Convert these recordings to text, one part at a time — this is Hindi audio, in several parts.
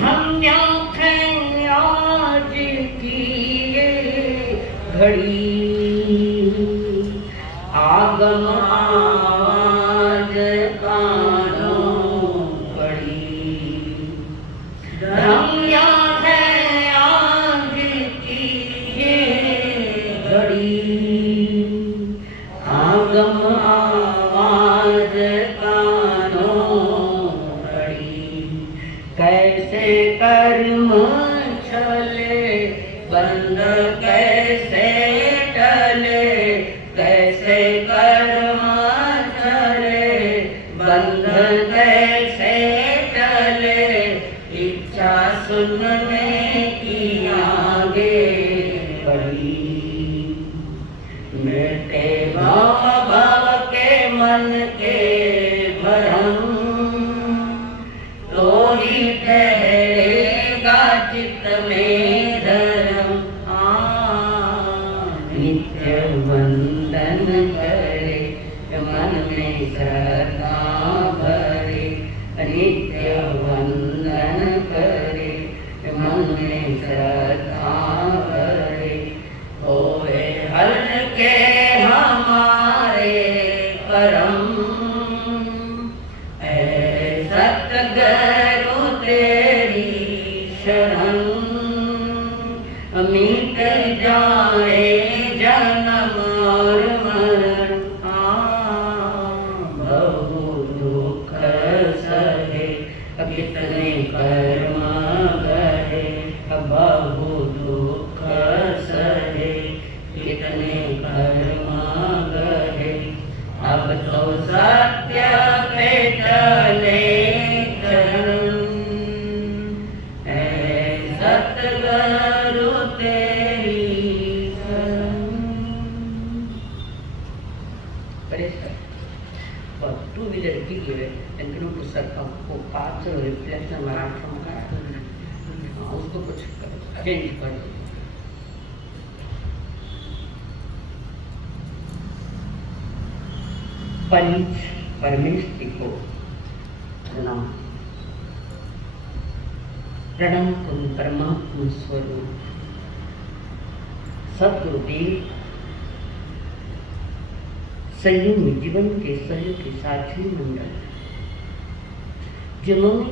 धन्य है आज की ये घड़ी, आगम आवाज कानों पड़ी। धन्य है आज की ये घड़ी, आगम आवाज कानों पड़ी। कैसे कर्म चले बंद कैसे टले, कैसे कर्म चले बंध कैसे टले। इच्छा सुनने की आगे बढ़ी, मिटे भव भव के मन के भरम। तो ही ठहरेगा चित्त में धर्म। नित्य वंदन करे मन में श्रद्धा भरे, नित्य वंदन करे मन में श्रद्धा भरे। होए हल्के हमारे परम, सतगुरु तेरी शरण। मिट जाए जन्म और मरण, बहु दुख सहे कितने कर्म गए। बहु दुख सहे कितने कर्म गए। अब तो सत्य पे चले चरण, सतगुरु तेरी शरण। टू व्हीलर गिवे एंकनो पुस्तक को 5 रिफ्लेक्शन मराठा का उसको कुछ चेंज कर दो। पंच परमेष्टि को प्रणाम। प्रणाम करूं परमात्मा स्वरूप सद्गुरुदेव, संयम जीवन के सहयोगी साथी मंडल, जिन्होंने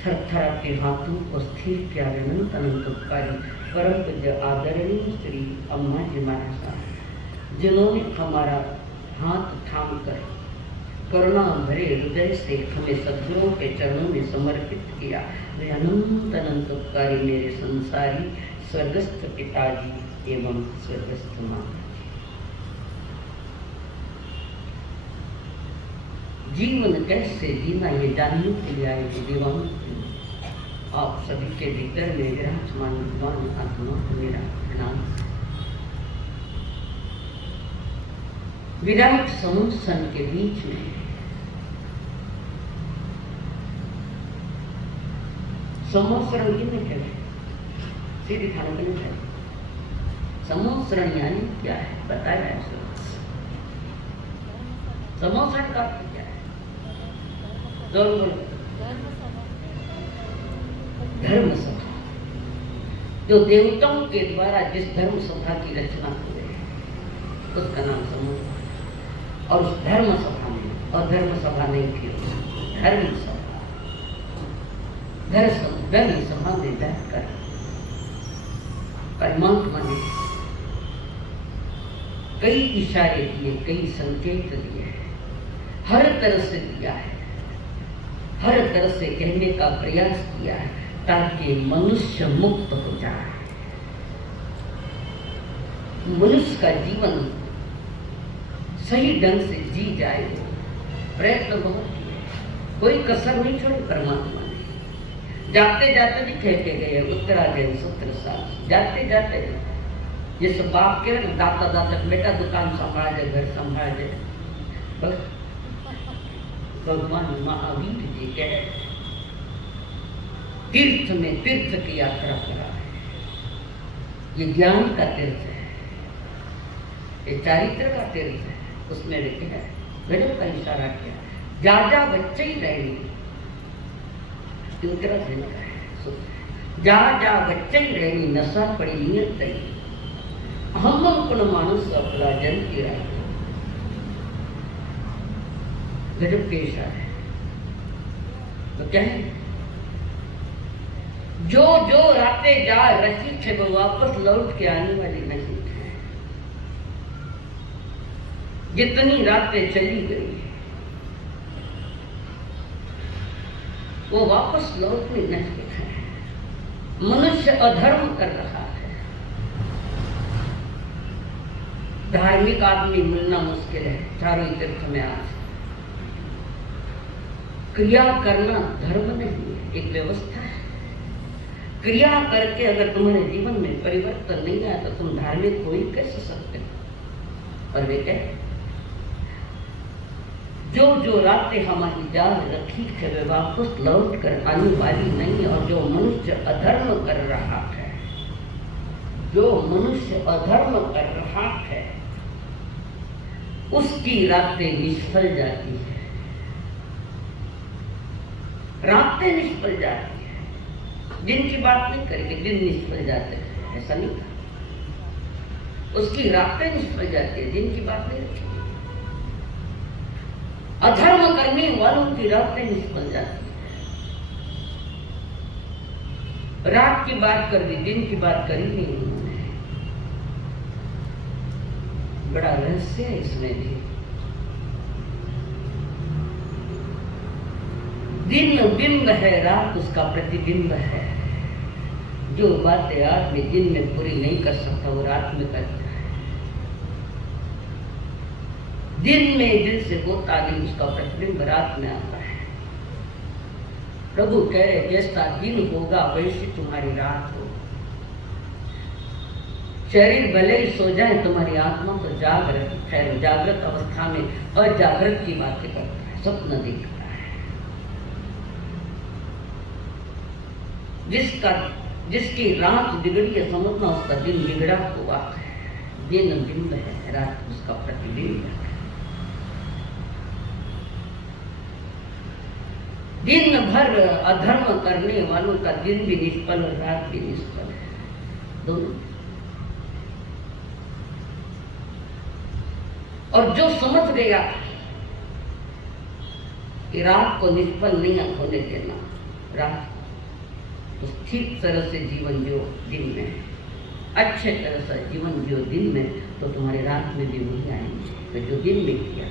थरथराते हाथों को स्थिर किया। अनंत अनंत उपकारी परम पूज्य आदरणीय श्री अम्मा जी महाराज, जिन्होंने हमारा हाथ थाम कर करुणा भरे हृदय से हमें सद्गुरुओं के चरणों में समर्पित किया। वे अनंत अनंत उपकारी मेरे संसारी स्वर्गस्थ पिताजी एवं स्वर्गस्थ माता। जीवन कैसे जीना ये जानने के लिए आए देवाओं, आप सभी के भीतर में विराजमान विद्वान आत्मा को मेरा प्रणाम। विराट समुद्र सन के बीच में समोसरण की नहीं कहते, सीधी खाने के नहीं कहते। समोसरण यानी क्या है बताया है। समोसरण का क्या है? धर्म सभा, जो देवताओं के द्वारा जिस धर्म सभा की रचना हुई है उसका नाम समोसरण। और उस धर्म सभा में, और धर्म सभा नहीं थी, धर्म सभा, धर्म सभा में बैठकर परमात्मा ने कई इशारे दिए, कई संकेत दिए, हर तरह से दिया है, हर तरह से कहने का प्रयास किया है ताकि मनुष्य मुक्त हो जाए। मनुष्य का जीवन सही ढंग से जी जाए, प्रयत्न बहुत किए, कोई कसर नहीं छोड़ी परमात्मा ने। जाते जाते भी कह के गए उत्तराधीन सूत्र साथ, जाते जाते जैसे बाप के दाता दाता बेटा दुकान संभाल दे, घर संभाल दे, बस भगवान महावीर जी कह तीर्थ में तीर्थ की यात्रा करा है। ये ज्ञान का तीर्थ है, ये चारित्र का तीर्थ है। उसमें लिखे है गजब का इशारा किया, जा बच्चे ही रहेंगे, उत्तराखंड का है। जा जा बच्चे रहनी नशा पड़ी नियत तई हम पण मानुस अपना जन की रात गजब पेश है। तो क्या है, जो जो रातें जा रही थे वो वापस लौट के आने वाली नहीं है। जितनी रातें चली गई वो वापस लौटने नहीं है। मनुष्य अधर्म कर रहा है। धार्मिक आदमी मिलना मुश्किल है चारों तीर्थ में आज। क्रिया करना धर्म नहीं है, एक व्यवस्था है। क्रिया करके अगर तुम्हारे जीवन में परिवर्तन नहीं आया तो तुम धार्मिक हो ही कैसे सकते हो। और वे कहते जो जो रातें हमारी जान रखी थे वे वापस लौट कर आने वाली नहीं। और जो मनुष्य अधर्म कर रहा है, जो मनुष्य अधर्म कर रहा है उसकी रातें निष्फल जाती है। रातें निष्फल जाती है। दिन की बात नहीं करेंगे, दिन निष्फल जाते हैं ऐसा नहीं कहा। उसकी रातें निष्फल जाती है, दिन की बात नहीं रखेंगे। अधर्म करने वालों की रातें निष्फल जाती है। रात की बात कर दी, दिन की बात करी नहीं उन्होंने। बड़ा रहस्य है इसमें भी। दिन बिंब है, रात उसका प्रतिबिंब है। जो बातें आदमी दिन में पूरी नहीं कर सकता वो रात में करता है। दिन में जिनसे होता नहीं उसका प्रतिबिंब रात में आता है। प्रभु कह रहे जैसा दिन होगा वैसी तुम्हारी रात हो। शरीर भले ही सो जाए तुम्हारी आत्मा तो जागृत है। जागृत अवस्था में अजागृत की बातें करता है, स्वप्न देखता है। जिसकी रात बिगड़ी है समझना उसका दिन बिगड़ा हुआ है। दिन बिंब है, रात उसका प्रतिबिंब है। दिन भर अधर्म करने वालों का दिन भी निष्फल और रात भी निष्फल है, दोनों। और जो समझ गया कि रात को निष्फल नहीं होने देना, रात तो ठीक तरह से जीवन जियो दिन में, अच्छे तरह से जीवन जियो दिन में, तो तुम्हारी रात में भी वही आएंगे। तो जो दिन में किया,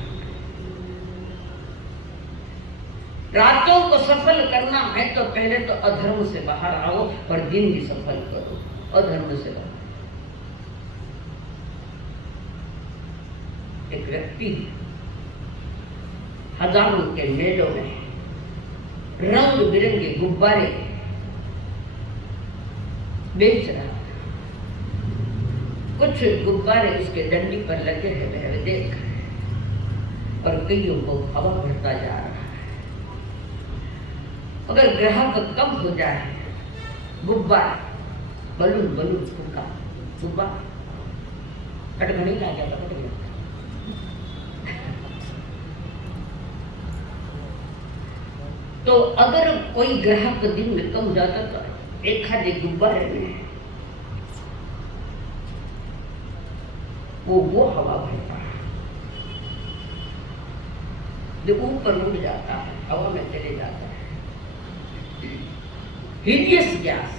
रातों को सफल करना है तो पहले तो अधर्म से बाहर आओ और दिन भी सफल करो। अधर्म से बाहर एक व्यक्ति हजारों के मेलों में रंग बिरंगे गुब्बारे बेच रहा। कुछ गुब्बारे उसके डंडी पर लगे हैं, वह देख रहे, और कईयों को हवा भरता जा रहा है। अगर ग्राहक कम हो जाए, गुब्बारा बलून बलून फूका गुब्बारा कटघड़ी आ जाता, कट गया। तो अगर कोई ग्राहक दिन में कम जाता तो एक आधे गुब्बारे में वो हवा भरता है, जो ऊपर उड़ जाता है, हवा में चले जाता है। Helios gas,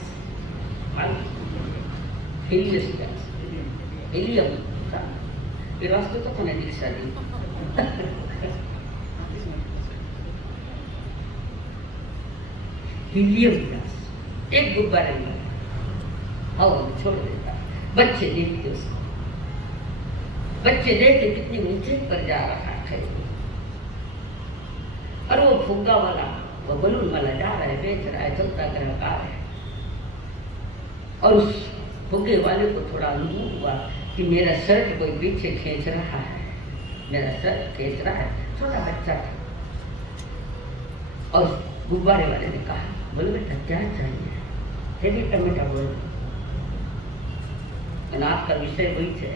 Helios gas, helium का ये रास्ते तो खाने दीक्षा दी। हीलियम गैस एक गुब्बारे में हवा में छोड़ देता है। बच्चे देखते उसको, बच्चे देखते कितनी ऊंचे पर जा रहा है, और वो फुग्गा वाला, वो बलून वाला जा रहा है, बेच रहा है, चलता ग्राहक आ रहा है। और उस फुग्गे वाले को थोड़ा अनुभव हुआ कि मेरा शर्ट कोई पीछे खींच रहा है, मेरा शर्ट खींच रहा है। छोटा बच्चा था। और गुब्बारे वाले ने कहा, बोलो बेटा क्या चाहिए? हेवी टमेटा बोल। आज का विषय वही है।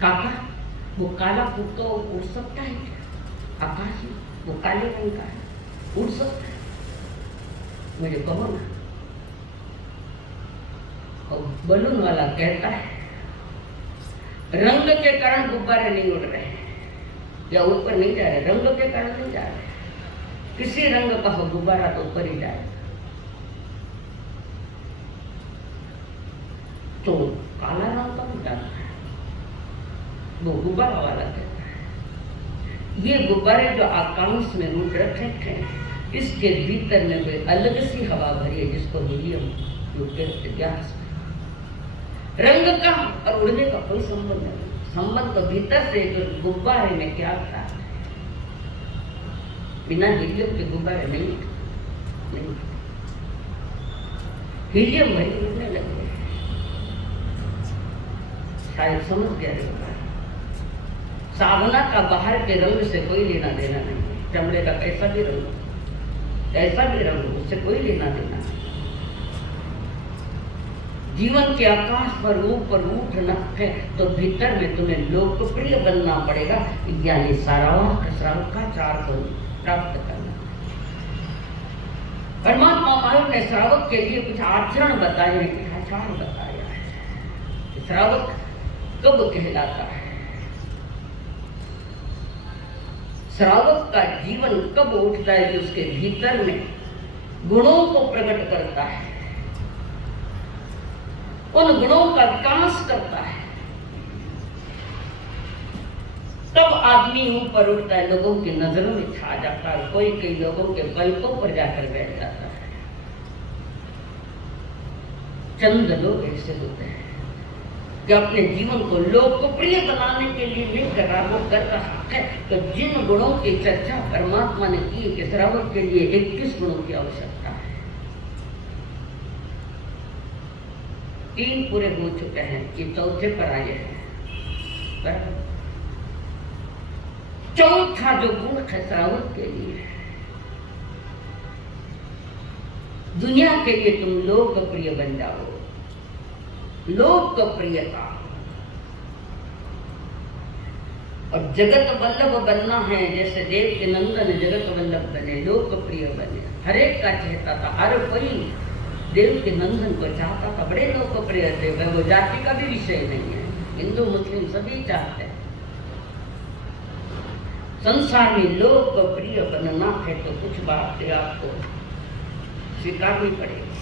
काका वो काला कुत्ता उड़ सकता है क्या आकाश में? वो काले रंग का है, उड़ सकता है, मुझे कहो ना। और बलून वाला कहता है रंग के कारण गुब्बारे नहीं उड़ रहे या ऊपर नहीं जा रहे, रंग के कारण नहीं जा रहे। किसी रंग का हो गुब्बारा तो ऊपर ही जाएगा। तो काला रंग का जाता है, वो गुब्बारा वाला कहता है ये गुब्बारे जो आकाश में उड़ रखे थे, इसके भीतर में कोई अलग सी हवा भरी है जिसको हीलियम गैस। रंग का और उड़ने का कोई संबंध नहीं। संबंध तो भीतर से जो गुब्बारे में क्या था, बिना हीलियम के गुब्बारे नहीं। हीलियम भरी उड़ने लगे, शायद समझ गया रे। सावना का बाहर के रंग से कोई लेना देना नहीं, चमड़े का कैसा भी रंग उससे कोई लेना देना नहीं। जीवन के आकाश पर ऊपर उठना है तो भीतर में तुम्हें लोकप्रिय बनना पड़ेगा, यानी श्रावकाचार को प्राप्त करना। परमात्मा मानव ने श्रावक के लिए कुछ आचरण बताए हैं, कुछ आचार बताया है। श्रावक कब कहलाता है, श्रावक का जीवन कब उठता है कि उसके भीतर में गुणों को प्रकट करता है, उन गुणों का विकास करता है, तब आदमी ऊपर उठता है, लोगों की नजरों में छा जाता है। कोई कई लोगों के पलकों पर जाकर बैठ जाता है। चंद लोग ऐसे होते हैं कि अपने जीवन को लोकप्रिय बनाने के लिए नहीं कर रहा, वो कर रहा है। तो जिन गुणों की चर्चा परमात्मा ने की कि श्रावक के लिए 21 गुणों की आवश्यकता है, 3 पूरे हो चुके हैं, कि चौथे पर आए हैं। चौथा जो गुण है श्रावक के लिए, दुनिया के लिए तुम लोकप्रिय बन जाओ। लोकप्रियता और जगत वल्लभ बनना है, जैसे देव के नंदन जगत वल्लभ बने, लोकप्रिय बने। हर एक का चाहता था, हर कोई देव के नंदन को चाहता था, बड़े लोकप्रिय थे। वो जाति का भी विषय नहीं है, हिंदू मुस्लिम सभी चाहते हैं। संसार में लोकप्रिय बनना है तो कुछ बातें आपको स्वीकारनी पड़ेगी।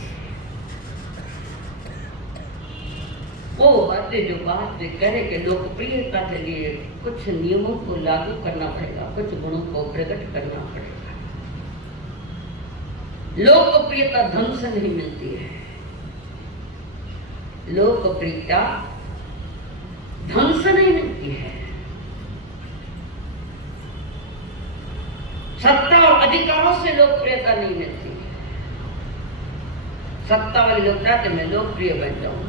वो बातें जो बात करे कि लोकप्रियता के लिए कुछ नियमों को लागू करना पड़ेगा, कुछ गुणों को प्रकट करना पड़ेगा। लोकप्रियता धन से नहीं मिलती है, लोकप्रियता धन से नहीं मिलती है। सत्ता और अधिकारों से लोकप्रियता नहीं मिलती है। सत्ता वाले लोग चाहते मैं लोकप्रिय बन जाऊं,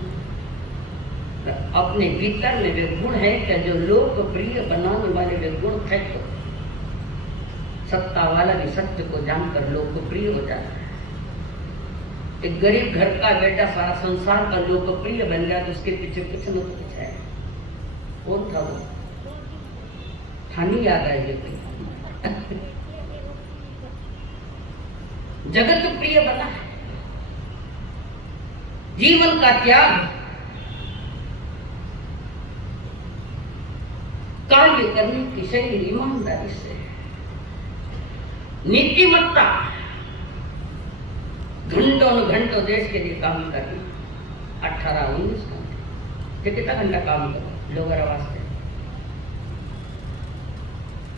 अपने भीतर में वे गुण है क्या जो लोकप्रिय बनाने वाले वे गुण है, तो सत्ता वाला भी सत्य को जानकर लोकप्रिय हो जाता है। एक गरीब घर का बेटा सारा संसार का लोकप्रिय बन गया तो उसके पीछे कुछ न कुछ है। कौन था वो? थानी याद आएगी। जगत प्रिय बना है, जीवन का त्याग, कार्य करने की शैली ईमानदारी से, नीतिमत्ता, घंटों देश के लिए काम करना। 18-19 घंटे कितना घंटा काम करो लोग वास्ते,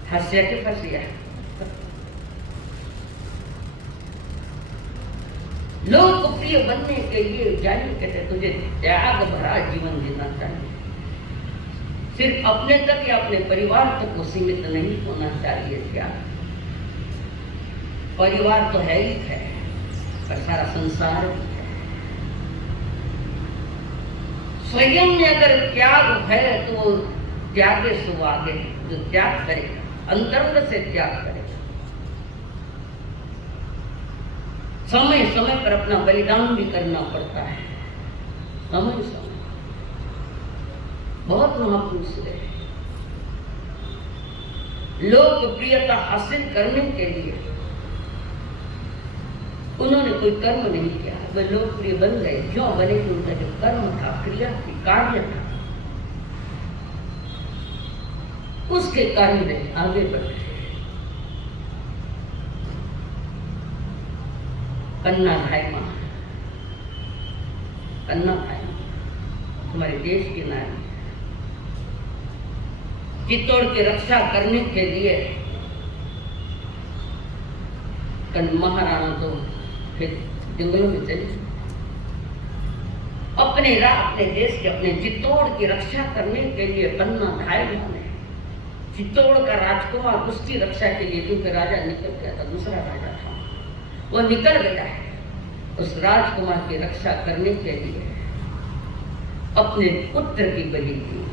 हंसिया के फंसिया। लोकप्रिय बनने के लिए जानिए कहते तुझे त्याग भरा जीवन जीना चाहिए। सिर्फ अपने तक या अपने परिवार तक वो सीमित नहीं होना चाहिए। त्याग परिवार तो है ही है, पर सारा संसार भी है। स्वयं में अगर त्याग है तो वो त्यागे सो आगे, जो त्याग करेगा अंतरंग से त्याग करेगा। समय समय पर अपना बलिदान भी करना पड़ता है। समय समय बहुत महापुरुष है, लोकप्रियता हासिल करने के लिए उन्होंने कोई कर्म नहीं किया, वे लोकप्रिय बन गए। क्यों बने? कि उनका जो कर्म था, क्रिया थी, कार्य था, उसके कर्म में आगे बढ़ गए। पन्ना भाई माँ, पन्ना भाई हमारे देश की नारी, चित्तौड़ की रक्षा करने के लिए महाराणा तो फिर जंगलों में चले, अपने देश के, अपने चित्तौड़ की रक्षा करने के लिए पन्ना भाई ने चित्तौड़ का राजकुमार उसकी रक्षा के लिए, क्योंकि राजा निकल गया था, दूसरा राजा था, वो निकल गया है, उस राजकुमार की रक्षा करने के लिए अपने पुत्र की बलि दी।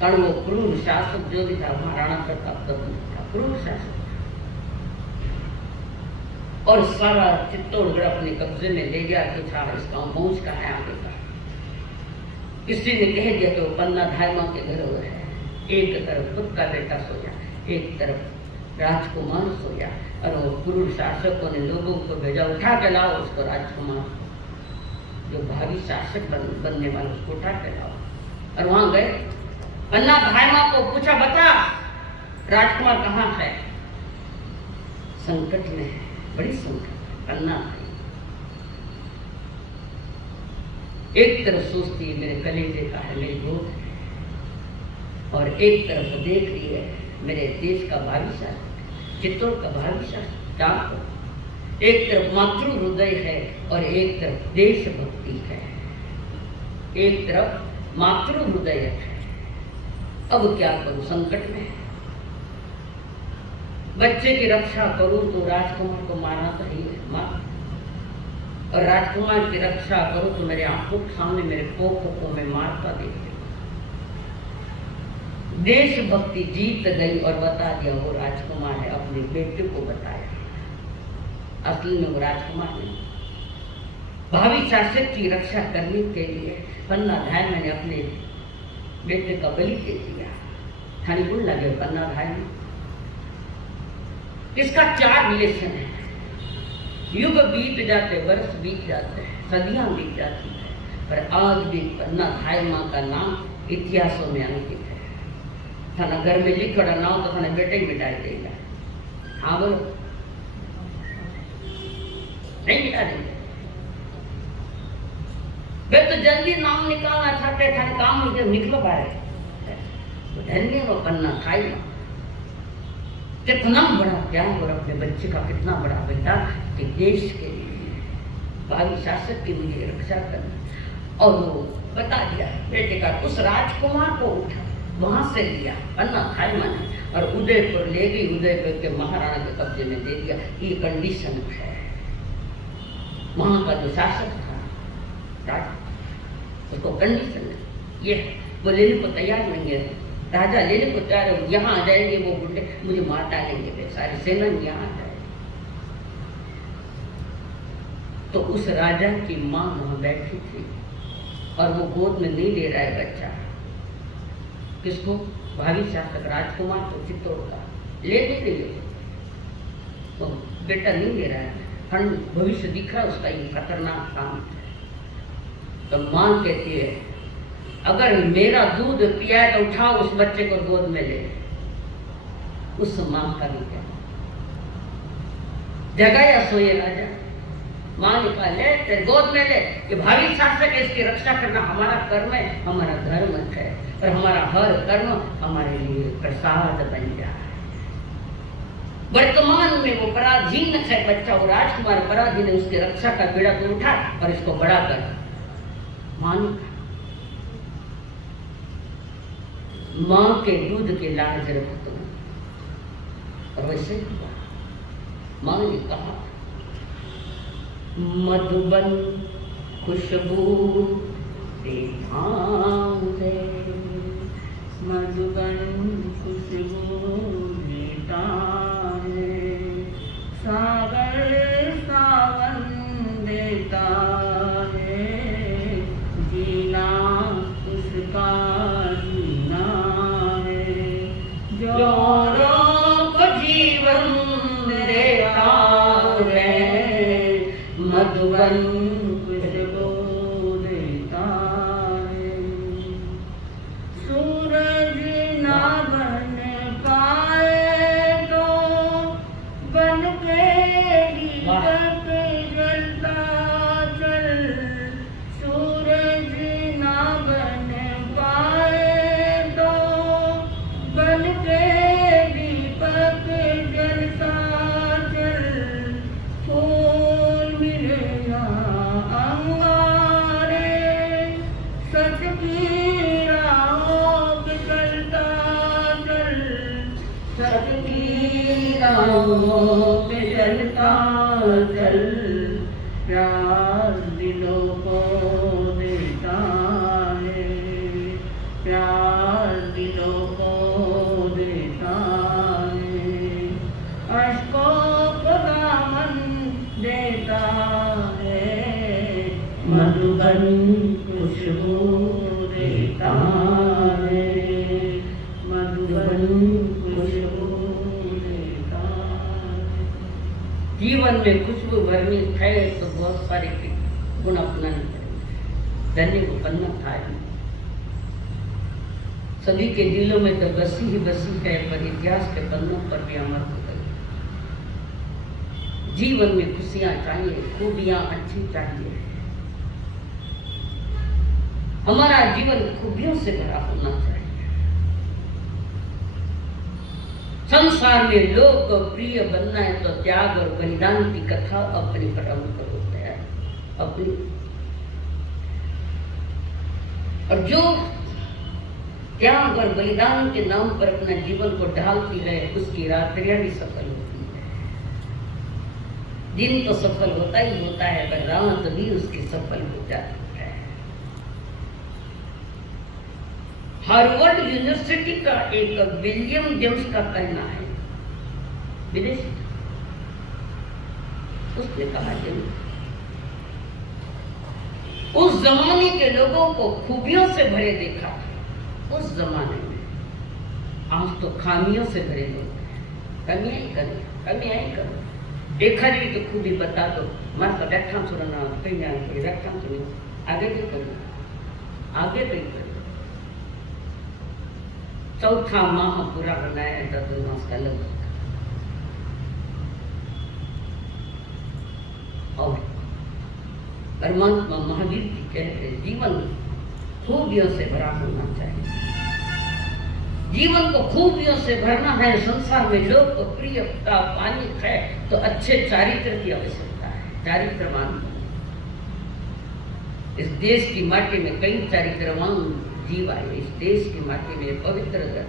कारण वो क्रूर शासक जो भी था, महाराणा प्रताप था, क्रूर शासक, और सारा चित्तौड़गढ़ अपने कब्जे में ले गया कि था इसका पहुंच का है आगे का। किसी ने कह दिया तो पन्ना धायमा के घर वो है, एक तरफ खुद का बेटा सोया, एक तरफ राजकुमार सोया, और वो क्रूर शासकों ने लोगों को भेजा, उठा के लाओ उसको, राजकुमार जो भावी शासक बनने वाला, उसको उठा के लाओ। और वहां गए, पन्ना धायमा को पूछा, बता राजकुमार कहाँ है? संकट में है, बड़ी संकट। पन्ना एक तरफ सोचती है मेरे कलेजे का है, मेरी गोद है, और एक तरफ देख रही है मेरे देश का भावी शासक, चित्तौड़ का भावी शासक। एक तरफ मातृ हृदय है और एक तरफ देशभक्ति है, एक तरफ मातृ हृदय है। अब क्या करूं? संकट में बच्चे की रक्षा करूं तो राजकुमार को मारना तो ही है, मार, और राजकुमार की रक्षा करूं तो मेरे आंखों के सामने मेरे पोखों को मैं मारता देख। देशभक्ति जीत गई और बता दिया वो राजकुमार है, अपने बेटे को बताया। असली में वो राजकुमार नहीं। भावी शासक की रक्षा करने के लिए पन्ना धाय मैंने अपने बेटे का बलि दे दिया। हनीमून लगे पन्ना धाय में। इसका 4 रिलेशन है। युग बीत जाते, वर्ष बीत जाते हैं, सदियां बीत जाती है, पर आज भी पन्ना धाय माँ का नाम इतिहासों में अंकित है। थाना घर में लिखोड़ा नाम तो थाने बेटे ही मिटाई देगा। हाँ बोलो, नहीं मिटा देंगे। वे तो जल्दी नाम निकालना चाहते थे, काम निकल पाए। धन्य वो पन्ना खाई माँ, कितना बड़ा प्यार और अपने बच्चे का कितना बड़ा बेटा कि देश के लिए भावी शासक की मुझे रक्षा करना। और वो बता दिया बेटे का, उस राजकुमार को उठा वहां से लिया पन्ना धाय माने और उदयपुर ले गई, उदयपुर के महाराणा के कब्जे में दे दिया। ये कंडीशन है। वहां का जो शासक था राज, उसको कंडीशन है ये, वो लेने को तैयार नहीं है। राजा लेने को तैयार है, यहाँ आ जाएंगे वो गुंडे, मुझे मार डालेंगे, सारी सेना यहाँ आ जाए। तो उस राजा की माँ वहां बैठी थी और वो गोद में नहीं ले रहा है बच्चा। किसको? भावी शासक राजकुमार को, चित्तौड़ का। ले भी नहीं, तो बेटा नहीं ले रहा है, भविष्य दिख रहा है उसका, ये खतरनाक काम है। तो माँ कहती है, अगर मेरा दूध पिया है तो उठाओ उस बच्चे को गोद में ले। उस माँ का भी क्या जगह या सोए राजा। माँ ने कहा ले तेरे गोद में ले, कि भावी शासक है, इसकी रक्षा करना हमारा कर्म है, हमारा धर्म है, और हमारा हर कर्म हमारे लिए प्रसाद बन जाए। वर्तमान में वो पराधीन है बच्चा, वो राजकुमार पराधीन है, उसकी रक्षा का बेड़ा तो उठा और इसको बड़ा कर। माँ ने कहा, माँ के दूध के लाज रखो तुम, और वैसे हुआ। माँ ने कहा, मधुबन खुशबू देखाऊं दे, मधुबन खुशबू देता है, सागर सावन देता है, जीना उसका जीना है, जो पे जलता जल प्यार दिलों को देता है, प्यार दिलों को देता है, अश्कों को दामन देता है, मधुबन खुशबू देता है, मधुबन खुशबू देता है। जीवन में खुशबू भरनी है तो बहुत सारे गुण अपनाने पड़ेंगे। धन्य को पन्ना था सभी के दिलों में तो बसी ही बसी है, पर इतिहास के पन्नों पर भी अमर हो गई। जीवन में खुशियां चाहिए, खूबियां अच्छी चाहिए। हमारा जीवन खूबियों से भरा होना चाहिए। संसार में लोकप्रिय बनना है तो त्याग और बलिदान की कथा अपनी परम करो है अपनी। और जो त्याग और बलिदान के नाम पर अपने जीवन को ढालती है उसकी रात्रियां भी सफल होती है। दिन तो सफल होता ही होता है, पर रात भी उसकी सफल हो जाती है। हार्वर्ड यूनिवर्सिटी का एक विलियम जेम्स का कहना है, विदेशी, उसने कहा उस जमाने के लोगों को खूबियों से भरे देखा उस जमाने में। आज तो खामियों से भरे लोग, कमियां ही करो, कमियां ही करो। देखा जी तो खूबी बता दो, मार व्याख्यान सुनना कहीं ना कोई व्याख्यान सुनो, आगे भी करो, आगे भी करो। चौथा माह पूरा बनाया चतुर्मास का लग। और परमात्मा महावीर जी कहते हैं जीवन खूबियों से भरा होना चाहिए। जीवन को खूबियों से भरना है। संसार में लोकप्रियता पानी है तो अच्छे चारित्र की आवश्यकता है, चारित्रवान। इस देश की माटी में कई चारित्रवान जीव आए। इस देश की माटी में पवित्र दर।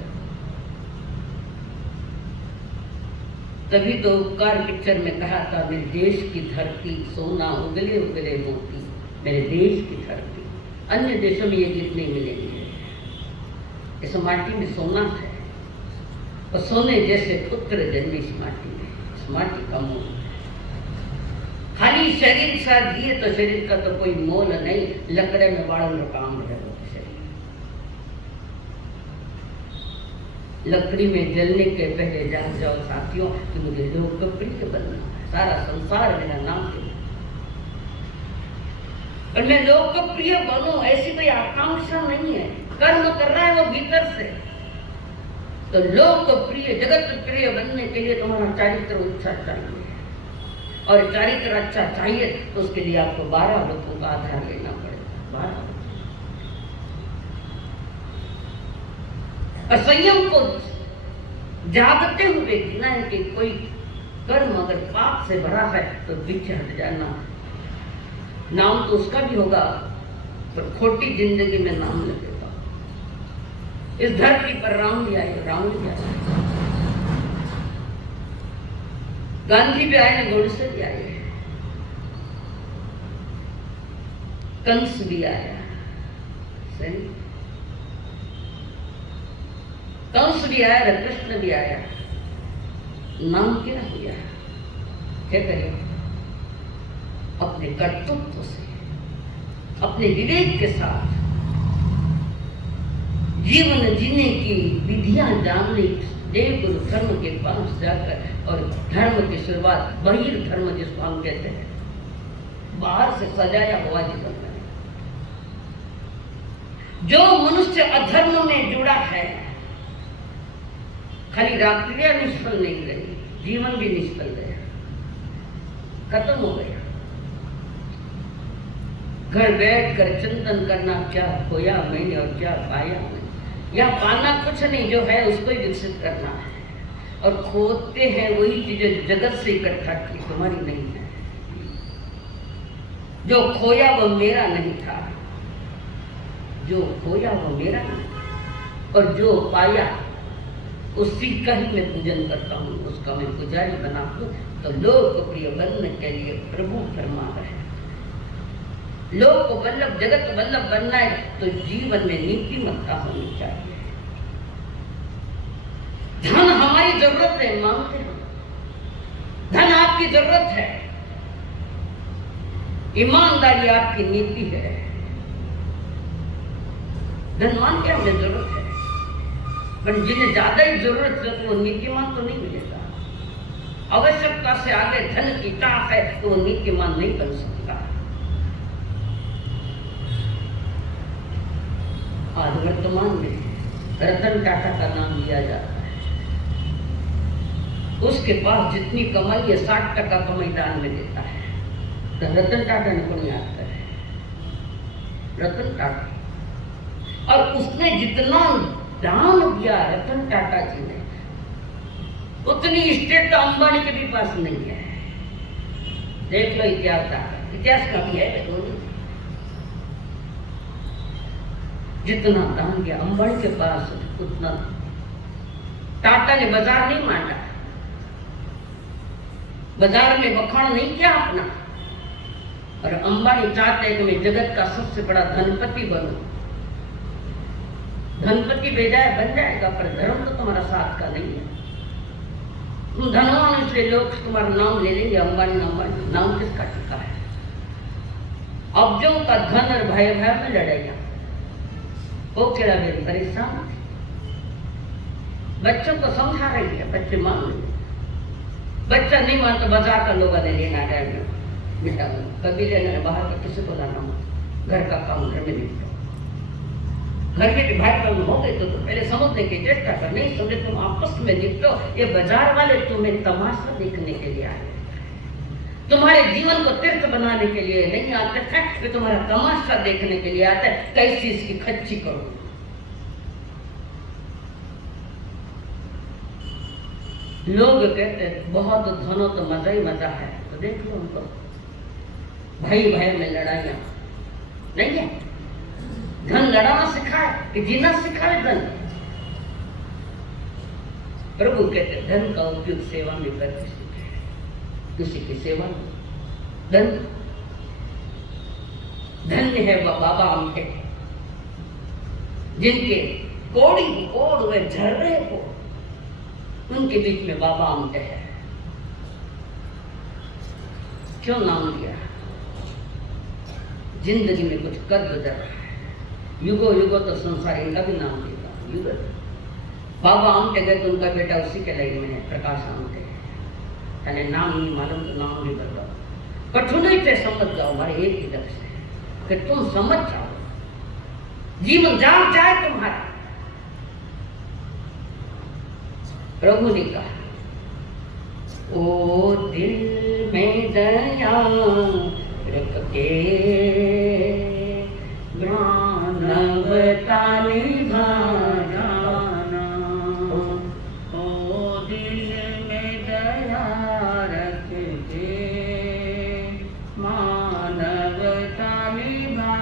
तभी तो उपकार पिक्चर में कहा था, मेरे देश की धरती सोना उगले उगले मोती, मेरे देश की धरती। अन्य देशों में ये गीत नहीं मिलेंगे। इस माटी में सोना है और सोने जैसे पुत्र जन्मे इस माटी में। इस माटी का मोल खाली शरीर साथ दिए तो शरीर का तो कोई मोल नहीं। लकड़े में बाड़न काम है वो शरीर। लकड़ी में जलने के पहले जान जाओ साथियों कि मुझे लोकप्रिय बनना है। सारा संसार मेरा नाम है और मैं लोकप्रिय बनूं ऐसी कोई आकांक्षा नहीं है। कर्म कर रहा है वो भीतर से। तो लोकप्रिय जगत प्रिय बनने के लिए तुम्हारा चारित्र अच्छा चाहिए और चारित्र अच्छा चाहिए तो उसके लिए आपको 12 लोगों का आधार लेना पड़ेगा। 12 और संयम को जागते हुए जीना है कि कोई कर्म अगर पाप से भरा है तो पीछे हट जाना। नाम तो उसका भी होगा पर खोटी जिंदगी में नाम लगेगा। इस धरती पर राम भी आए, राम भी आए, गांधी भी आए, गोडसे भी आए, कंस भी आया। सही, कंस भी आया, कृष्ण भी आया। नाम क्या हुआ? क्या करें? अपने कर्तव्य से, अपने विवेक के साथ जीवन जीने की विधियां जानने, देव गुरु धर्म के पास जाकर। और धर्म की शुरुआत बहिर्धर्म जिसको हम कहते हैं, बाहर से सजाया हुआ जीवन में। जो मनुष्य अधर्म में जुड़ा है, खाली रात्रियां निष्फल नहीं रही, जीवन भी निष्फल गया, खत्म हो गया। घर बैठ कर चिंतन करना, क्या खोया मैंने और क्या पाया मैंने। या पाना कुछ नहीं, जो है उसको ही विकसित करना है। और खोते हैं वही चीजें जगत से इकट्ठा की, तुम्हारी नहीं है। जो खोया वो मेरा नहीं था, जो खोया वो मेरा नहीं, और जो पाया उसी का ही मैं पूजन करता हूँ, उसका मैं पुजारी बना हूँ। तो लोक प्रिय बनने के लिए प्रभु फरमा रहे हैं, लोक वल्लभ जगत वल्लभ बनना है तो जीवन में नीतिमत्ता होनी चाहिए। धन हमारी जरूरत है, मांगते हैं, धन आपकी जरूरत है, ईमानदारी आपकी नीति है। धनवान की हमें जरूरत है, पर जिन्हें ज्यादा ही जरूरत है तो वो नीतिमान तो नहीं मिलेगा। आवश्यकता से आगे धन की चाह है तो वो नीतिमान नहीं बन सकता। आज वर्तमान में रतन टाटा का नाम लिया जाता है, उसके पास जितनी कमाई है 60% कमाई दान में देता है। तो रतन टाटा ने कौन याद करे? रतन टाटा। और उसने जितना दान दिया रतन टाटा जी ने, उतनी स्टेट तो अंबानी के भी पास नहीं है। देख लो इतिहास का, इतिहास का भी है दोनों। जितना दान दिया अंबानी के पास उतना। टाटा ने बाजार नहीं मांगा, बाजार में बखान नहीं किया अपना। और अंबानी चाहते हैं कि मैं जगत का सबसे बड़ा धनपति बनूं। धनपति बेजाय बन जाएगा, पर धर्म तो तुम्हारा साथ का नहीं है। तुम धनवान इसलिए लोग तुम्हारा नाम ले लेंगे, अंबानी अंबानी। नाम किसका टिका है? अब्जों का धन और भय भय में लड़ेगा। वो केड़ा मेरी परेशान, बच्चों को समझा रही है, बच्चे मान लेंगे। बच्चा नहीं मानता, बाजार का लोग ने लेना है बेटा, कभी लेना है, बाहर का किसी को लाना मत, घर का काम घर में निपटो। घर के भाई बहन हो गए तो पहले समझने की चेष्टा कर, नहीं समझे तुम आपस में निपटो। ये बाजार वाले तुम्हें तमाशा देखने के लिए आए, तुम्हारे जीवन को तीर्थ बनाने के लिए नहीं आते थे, वे तुम्हारा तमाशा देखने के लिए आते हैं। कैसी इसकी खच्ची करो। लोग कहते हैं बहुत धन हो तो मजा ही मजा है, तो देख लो उनको, भाई भाई में लड़ाइयां नहीं है। धन लड़ाना सिखाए कि जीना सिखाए धन। प्रभु कहते धन का उपयोग सेवा में करके सीखे, किसी की सेवा में। धन धन्य है वह बाबा आमटे, जिनके कोड़ी कोड़ हुए झर्रे को उनके बीच में बाबा आमटे है। क्यों नाम लिया? जिंदगी में कुछ कर गुजर रहा है, युगो युगो तो संसार इनका भी नाम देगा। युग बाबा आमटे गए तो उनका बेटा उसी के लाइन में है, प्रकाश आमटे। पहले नाम नहीं मालूम तो नाम भी बदलो, कठिनाई से समझ जाओ। हमारे एक ही लक्ष्य है कि तुम समझ जाओ, जीवन जाग जाए तुम्हारा। प्रभु ने कहा, ओ दिल में दया रख के मानवता निभा जाना। ओ दिल में दया रख के मानवता निभा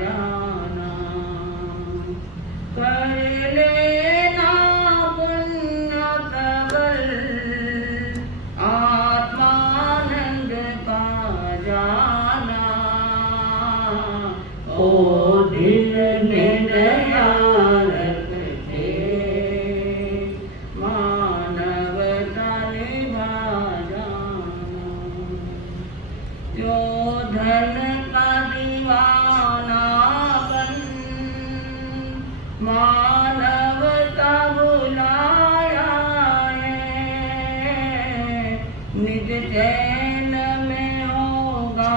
जाना। कर लेना पुण्य प्रबल आत्मानंद पा जाना। ओ दिल में दया रख के मानवता निभा जाना। जो धन का दीवाना बन मानवता बुलाया है, निज चैन में होगा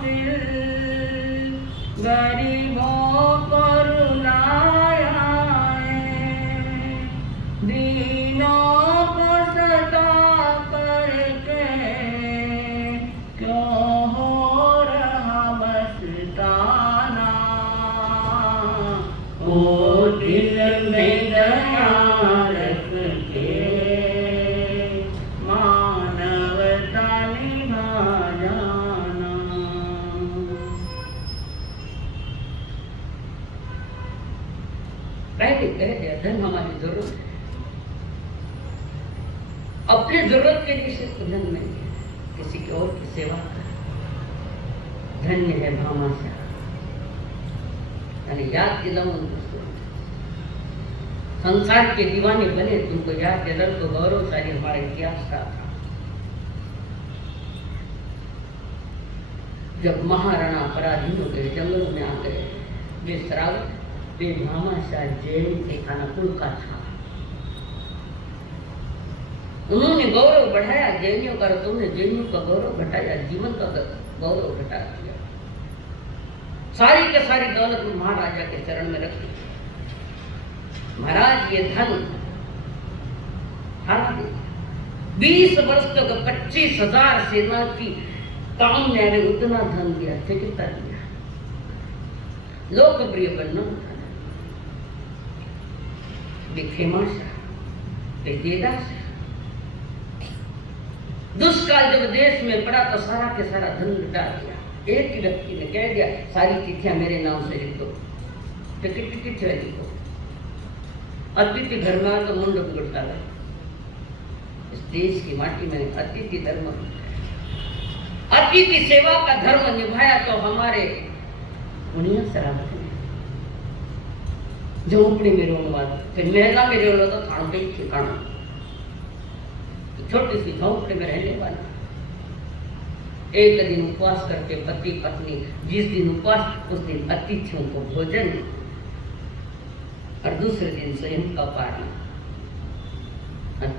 फिर गरीबों को रुलाया है। दीनों को सता करके क्यों हो रहा मस्ताना। ओ दिल में दया रख के मानवता निभा जाना। पहले कह दिया धन हमारी जरूरत है, अपनी जरूरत के लिए सिर्फ धन नहीं है, किसी की और की सेवा कर। धन्य है भामाशाह, यानी याद दिलाऊं उनको, संसार के दीवाने बने, तुमको याद दिलाओ तो गौरवशाली हमारा इतिहास था। जब महाराणा पराधीन हो गए, जंगलों में आ गए, वे श्रावक, वे भामाशाह जैन एक अनुकूल का था। उन्होंने गौरव बढ़ाया जैनियों का, तुमने जैनियों का गौरव घटाया, जीवन का गौरव घटा दिया। सारी के सारी दौलत महाराजा के चरण में रखी। महाराज ये धन हरा दिया। 20 वर्ष तक 25,000 सेना की काम में आने उतना धन दिया थे, कितना दिया। लोकप्रिय बनना था। बेदेदाशाह दुष्काल जब देश में पड़ा तो सारा के सारा धन लुटा दिया। एक ही व्यक्ति ने कह दिया सारी तिथियां मेरे नाम से लिख दो, टिकट तिथियां लिखो। अतिथि घर में तो मुंड बिगड़ता है। इस देश की माटी में अतिथि धर्म, अतिथि सेवा का धर्म निभाया तो हमारे उन्हीं शराबत ने झोंपड़ी में रोने वाला, फिर महला में रोने तो थान पे ठिकाना, छोटी सी झोंपड़ी में रहने वाला। एक दिन उपवास करके पति पत्नी, जिस दिन उपवास उस दिन अतिथियों को भोजन, और दूसरे दिन स्वयं का पानी।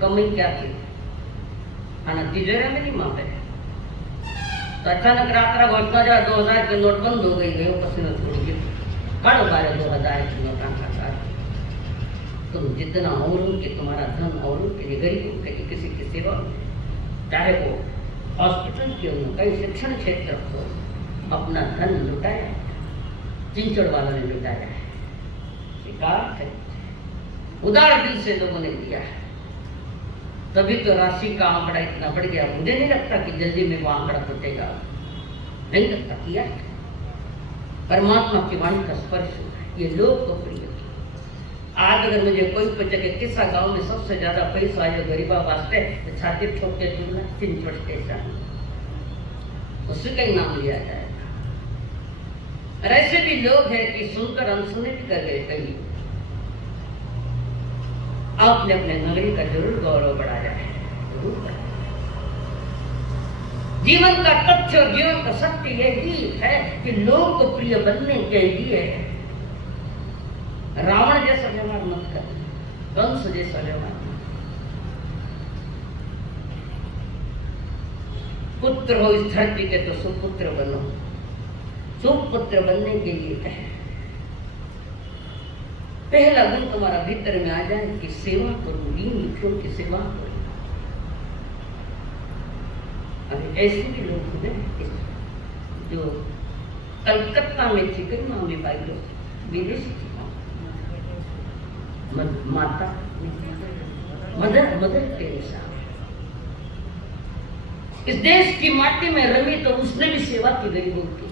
कमी क्या थी, खाना तिजोरी में नहीं मापे। तो अचानक रात घोषणा जब 2000 के नोट बंद हो गई, गए पसीना छोड़ के काढ़ो 2000 के नोट का साथ। तुम जितना औरों के, तुम्हारा धन औरों के लिए, गरीबों के लिए, किसी की सेवा, चाहे वो हॉस्पिटल क्यों न, कई शिक्षण क्षेत्र हो, अपना धन लुटाया। चिंचड़ वालों ने लुटाया है, शिकार है, उदार दिल से लोगों ने दिया है, तभी तो राशि का आंकड़ा इतना बढ़ गया। मुझे नहीं लगता कि जल्दी में वो आंकड़ा टूटेगा, नहीं लगता। किया परमात्मा की वाणी का स्पर्श, ये लोकप्रिय। आज अगर मुझे कोई पूछे कि किस गांव में सबसे ज्यादा पैसा आयो गरीबा वास्ते, तो छाती ठोक के चुनना चिंचड़ स्टेशन, उससे कहीं नाम लिया जाएगा। और ऐसे भी लोग हैं कि सुनकर अनसुने भी कर गए कहीं। आपने अपने नगरी का जरूर गौरव बढ़ाया है, जरूर। जीवन का तथ्य और जीवन का सत्य यही है कि लोकप्रिय बनने के लिए रावण जैसा व्यवहार मत कर, कंस जैसा व्यवहार मत। पुत्र हो इस धरती के तो सुपुत्र बनो। सुपुत्र बनने के लिए कहे, पहला गुण तुम्हारा भीतर में आ जाए कि सेवा करो, दीन दुखियों की सेवा करो। अभी ऐसे भी लोग हैं जो कलकत्ता में थी, कई मामले पाई लोग विदेशी थी, माता मदर टेरेसा इस देश की माटी में रमी तो उसने भी सेवा की गरीबों की।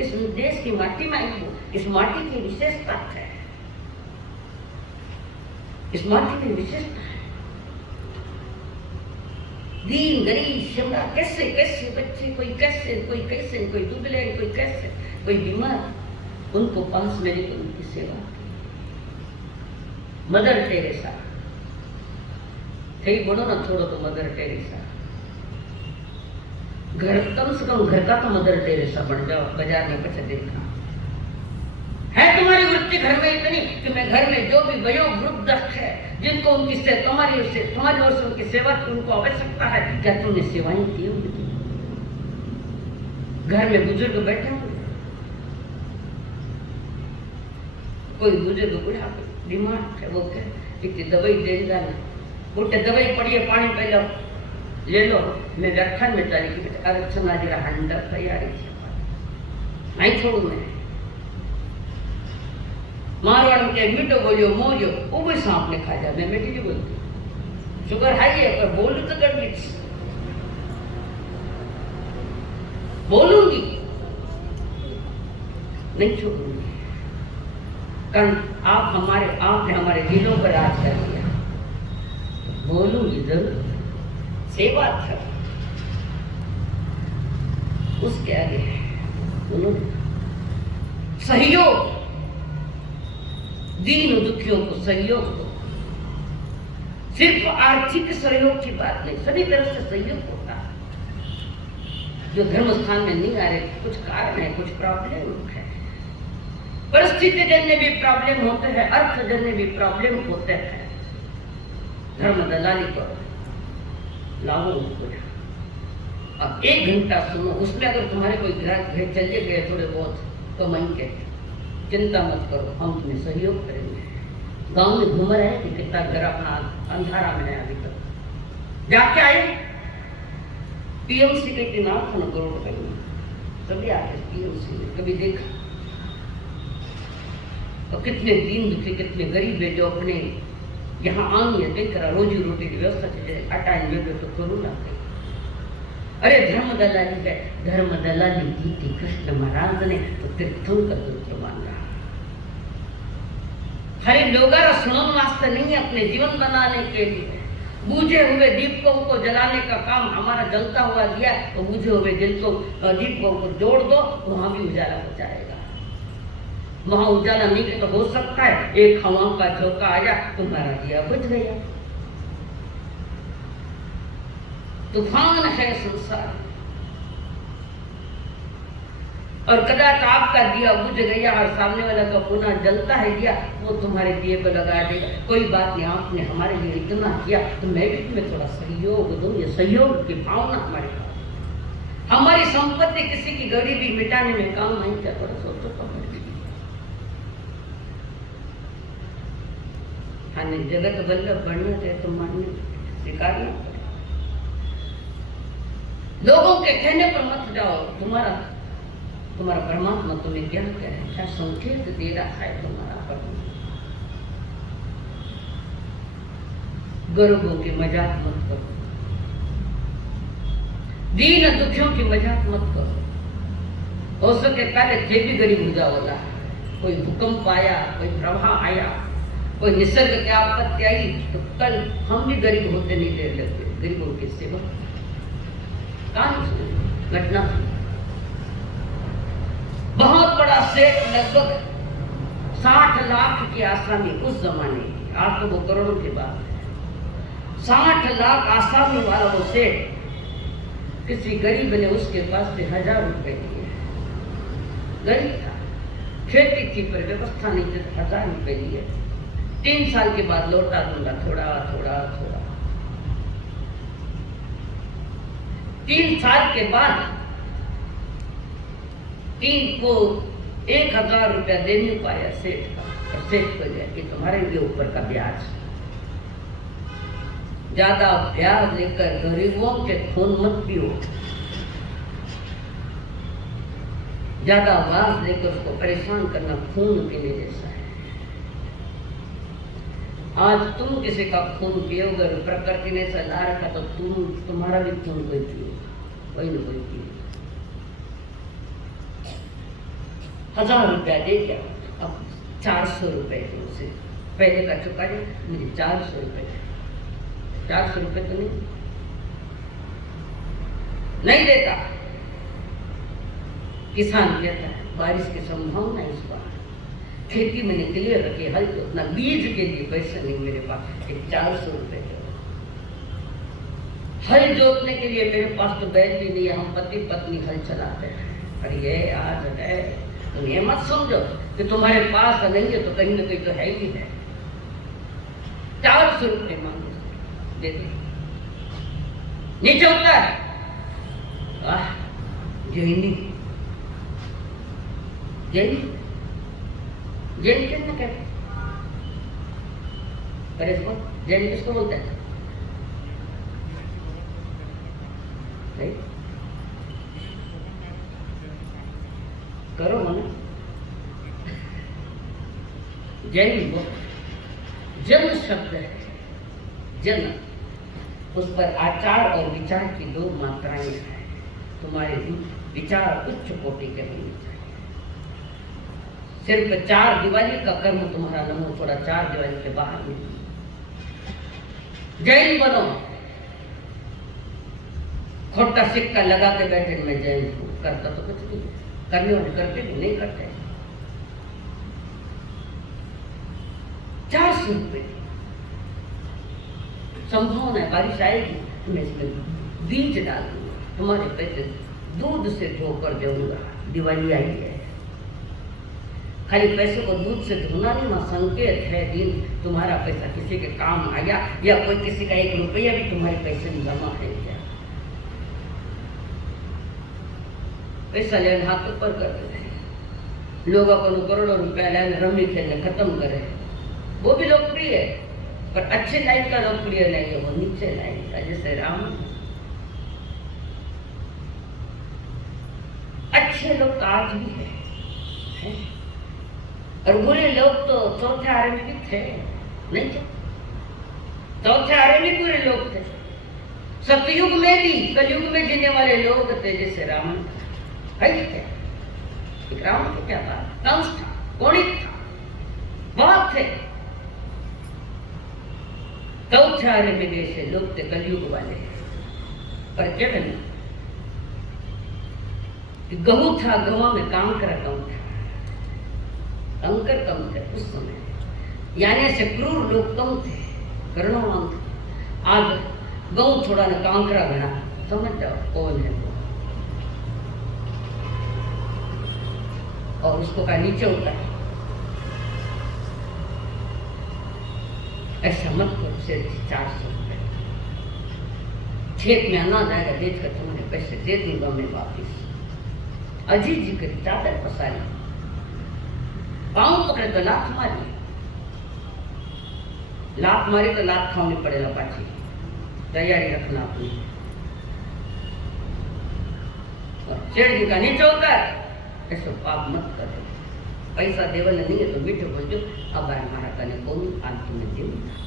इस देश की माटी में आई, इस माटी की विशेषता है, इस माटी में विशेषता है। दीन गरीब शिमला, कैसे कैसे बच्चे, कोई कैसे, कोई कैसे, कोई दुबले, कोई कैसे, कोई बीमार, उनको पास में लेकर उनकी सेवा। मदर टेरेसा थे, बोलो ना, छोड़ो तो मदर टेरेसा। घर कम से कम घर का तो मदर टेरेसा बन जाओ, बाजार में बचा देखा है तुम्हारी वृत्ति घर में इतनी कि मैं घर में जो भी वयो वृद्ध है, जिनको उनकी से तुम्हारी ओर से उनकी सेवा की उनको आवश्यकता है, क्या तुमने सेवाएं की उनकी? घर में बुजुर्ग बैठे हो, कोई बुजुर्ग बुढ़ा बीमार है, वो क्या दवाई दे डाल, बोलते दवाई पड़ी है, पानी पहले ले लो। मैं व्याख्यान में चली कि आरक्षण आज हंडर तैयारी नहीं छोड़ू मैं। मारवाड़ में क्या मीठो बोलियो मोजो, वो भी सांप ने खा जाए, मैं मीठी नहीं बोलती, शुगर हाई है पर बोलू तो कर बोलूंगी, नहीं छोड़ूंगी। कारण आपने हमारे दिलों पर राज कर दिया, बोलूंगी जरूर। सेवा धर्म उसके आगे है सहयोग, दीन दुखियों को सहयोग दो। सिर्फ आर्थिक सहयोग की बात नहीं, सभी तरह से सहयोग होता है। जो धर्म स्थान में नहीं आ रहे, कुछ कारण है, कुछ प्रॉब्लम है, परिस्थिति जन्य भी प्रॉब्लम होते हैं, अर्थ जन्य भी प्रॉब्लम होते हैं। धर्म दलाली करो, लाओ उसको। अब 1 घंटा सुनो, उसमें अगर तुम्हारे कोई ग्राहक घर चले गए थोड़े बहुत कमाई के, चिंता मत करो, हम तुम्हें सहयोग करेंगे। गांव में घूम रहे कि कितना घर अपना अंधारा में है, अभी तक जाके आए पीएमसी के 3 करोड़ रुपए में, सभी आके पीएमसी में कभी देखा? तो कितने दीन दुखी, कितने गरीब है जो अपने यहाँ आनी है, देख रहा रोजी रोटी की व्यवस्था चले, आटा नहीं तो करोना। अरे धर्म दलाली है, धर्म दलाली की थी कृष्ण महाराज ने, तो तीर्थंकर दूसरा मान रहा। खाली लोगारा सुनन वास्ते नहीं, अपने जीवन बनाने के लिए। बूझे हुए दीपकों को जलाने का काम हमारा जलता हुआ दिया, तो बूझे हुए दीपकों को जोड़ दो, वहां भी उजाला हो जाएगा। वहां उजाला नहीं तो हो सकता है एक हवा का झोंका आया, तुम्हारा दिया बुझ गया। तूफान है संसार, और कदाच आपका दिया बुझ गया और सामने वाला का पुनः जलता है दिया, वो तुम्हारे दिए को लगा देगा। कोई बात नहीं, आपने हमारे लिए इतना किया तो मैं भी तुम्हें थोड़ा सहयोग दूं। ये सहयोग की भावना हमारे पास। हमारी संपत्ति किसी की गरीबी मिटाने में काम नहीं किया, थोड़ा सोचो तो हमें जगत वल्लभ बनना चाहे तो मानने स्वीकारना पड़े। लोगों के कहने पर मत जाओ। तुम्हारा परमात्मा तुम्हें क्या कह रहा है, क्या संकेत दे रहा है तुम्हारा परमात्मा। गरीबों की मजाक मत करो, दीन दुखियों की मजाक मत करो। हो सके पहले थे भी गरीब हो जाओगा। कोई भूकंप आया, कोई प्रवाह आया, कोई निसर्ग की आपत्ति आई, तो कल हम भी गरीब होते नहीं देर लगते। गरीबों की सेवा घटना, बहुत बड़ा सेठ, लगभग 60 लाख की आसामी उस जमाने की, आज तो वो करोड़ों की बात है। 60 लाख आसामी वाला वो सेठ किसी गरीब ने उसके पास से 1000 रुपए दिए। गरीब था, खेती थी पर व्यवस्था नहीं थी, 1000 रुपए दिए। 3 साल के बाद लौटा दूंगा, थोड़ा थोड़ा थोड़ा। 3 साल के बाद 3 को 1000 रुपया दे नहीं पाया सेठ का, और सेठ को गया कि तुम्हारे भी ऊपर का ब्याज, ज्यादा ब्याज लेकर गरीबों के खून मत पियो, ज्यादा ब्याज लेकर उसको परेशान करना खून पीने जैसा है। आज तुम किसी का खून पियोगे, प्रकृति ने सजा रखा तो तुम्हारा भी खून कोई पियो, कोई न कोई पियो। 1000 रुपया दे क्या, अब 400 रुपए थे उसे पहले का चुका दे, मुझे 400 रुपए, 400 रुपए तो नहीं देता। किसान कहता है बारिश की संभावना है, इस बार खेती में निकले रखे, हल जोतना, बीज के लिए पैसे नहीं मेरे पास, 400 रुपए हल जोतने के लिए मेरे पास तो बैल भी नहीं है, हम पति पत्नी हल चलाते हैं। पर ये आज है, तुम ये मत समझो कि तुम्हारे पास नहीं है तो कहीं ना कहीं तो है ही है। 400 रुपये मांगे देते नहीं चलता है। जैनी जैन जैन किसने कहते, अरे जैन किसको बोलते हैं? करो ना, जैन वो जन शब्द है, जन, उस पर आचार और विचार की 2 मात्राएं हैं। तुम्हारे विचार उच्च कोटि के होने चाहिए। सिर्फ 4 दिवाली का कर्म तुम्हारा न हो, थोड़ा 4 दिवाली के बाहर नहीं। जैन बनो, खोटा सिक्का लगा के बैठे मैं जैन हूं, करता तो कुछ नहीं, करने वाले करते नहीं करते। 400 रुपए संभावना है बारिश आएगी, मैं इसमें बीज डाल दूंगा, तुम्हारे पैसे दूध से धोकर जाऊंगा। दिवाली आई है, खाली पैसे को दूध से धोना नहीं, वहां संकेत है दिन तुम्हारा पैसा किसी के काम आया, या कोई किसी का 1 रुपया भी तुम्हारे पैसे में जमा है क्या। पैसा लेना हाथ ऊपर कर देते हैं लोग, अपन करोड़ों रुपया लेने रम्मी खेलने खत्म करे, वो भी लोकप्रिय है, पर अच्छे लाइन का लोकप्रिय नहीं है, वो नीचे लाइन का, जैसे राम। अच्छे लोग तो आज भी है, और बुरे लोग तो चौथे आरे में भी थे, नहीं थे? चौथे आरे में बुरे लोग थे, सतयुग में भी, कलयुग में जीने वाले लोग थे, जैसे रावण था, थे। रावण को क्या था? कंस था, कौणिक था, बहुत थे। चौथे आरे में भी ऐसे लोग थे, कलयुग वाले। पर केवल गहू था, गवा में काम करा कम था, अंकर कम थे उस समय, यानी से क्रूर लोग कम थे, करुणावान थे। आज गऊ थोड़ा न कांकरा बना, समझ जाओ कौन है वो, और उसको का नीचे होता है। ऐसा मत करो, सिर्फ 400 रुपए खेत में अनाज आएगा, देख कर तुम्हारे पैसे दे दूंगा मैं वापिस। अजीत जी करी चादर पसारी, पाँव पकड़े तो लात मारी, लात मारी तो लात खानी पड़ेगा, पाछी तैयारी रखना अपनी। और सेठ जी का नीचे होता है, ऐसा पाप मत करो, पैसा देवल नहीं है तो मीठे बोल दो, अब हमारा कने कौन आज तुम्हें दूंगा।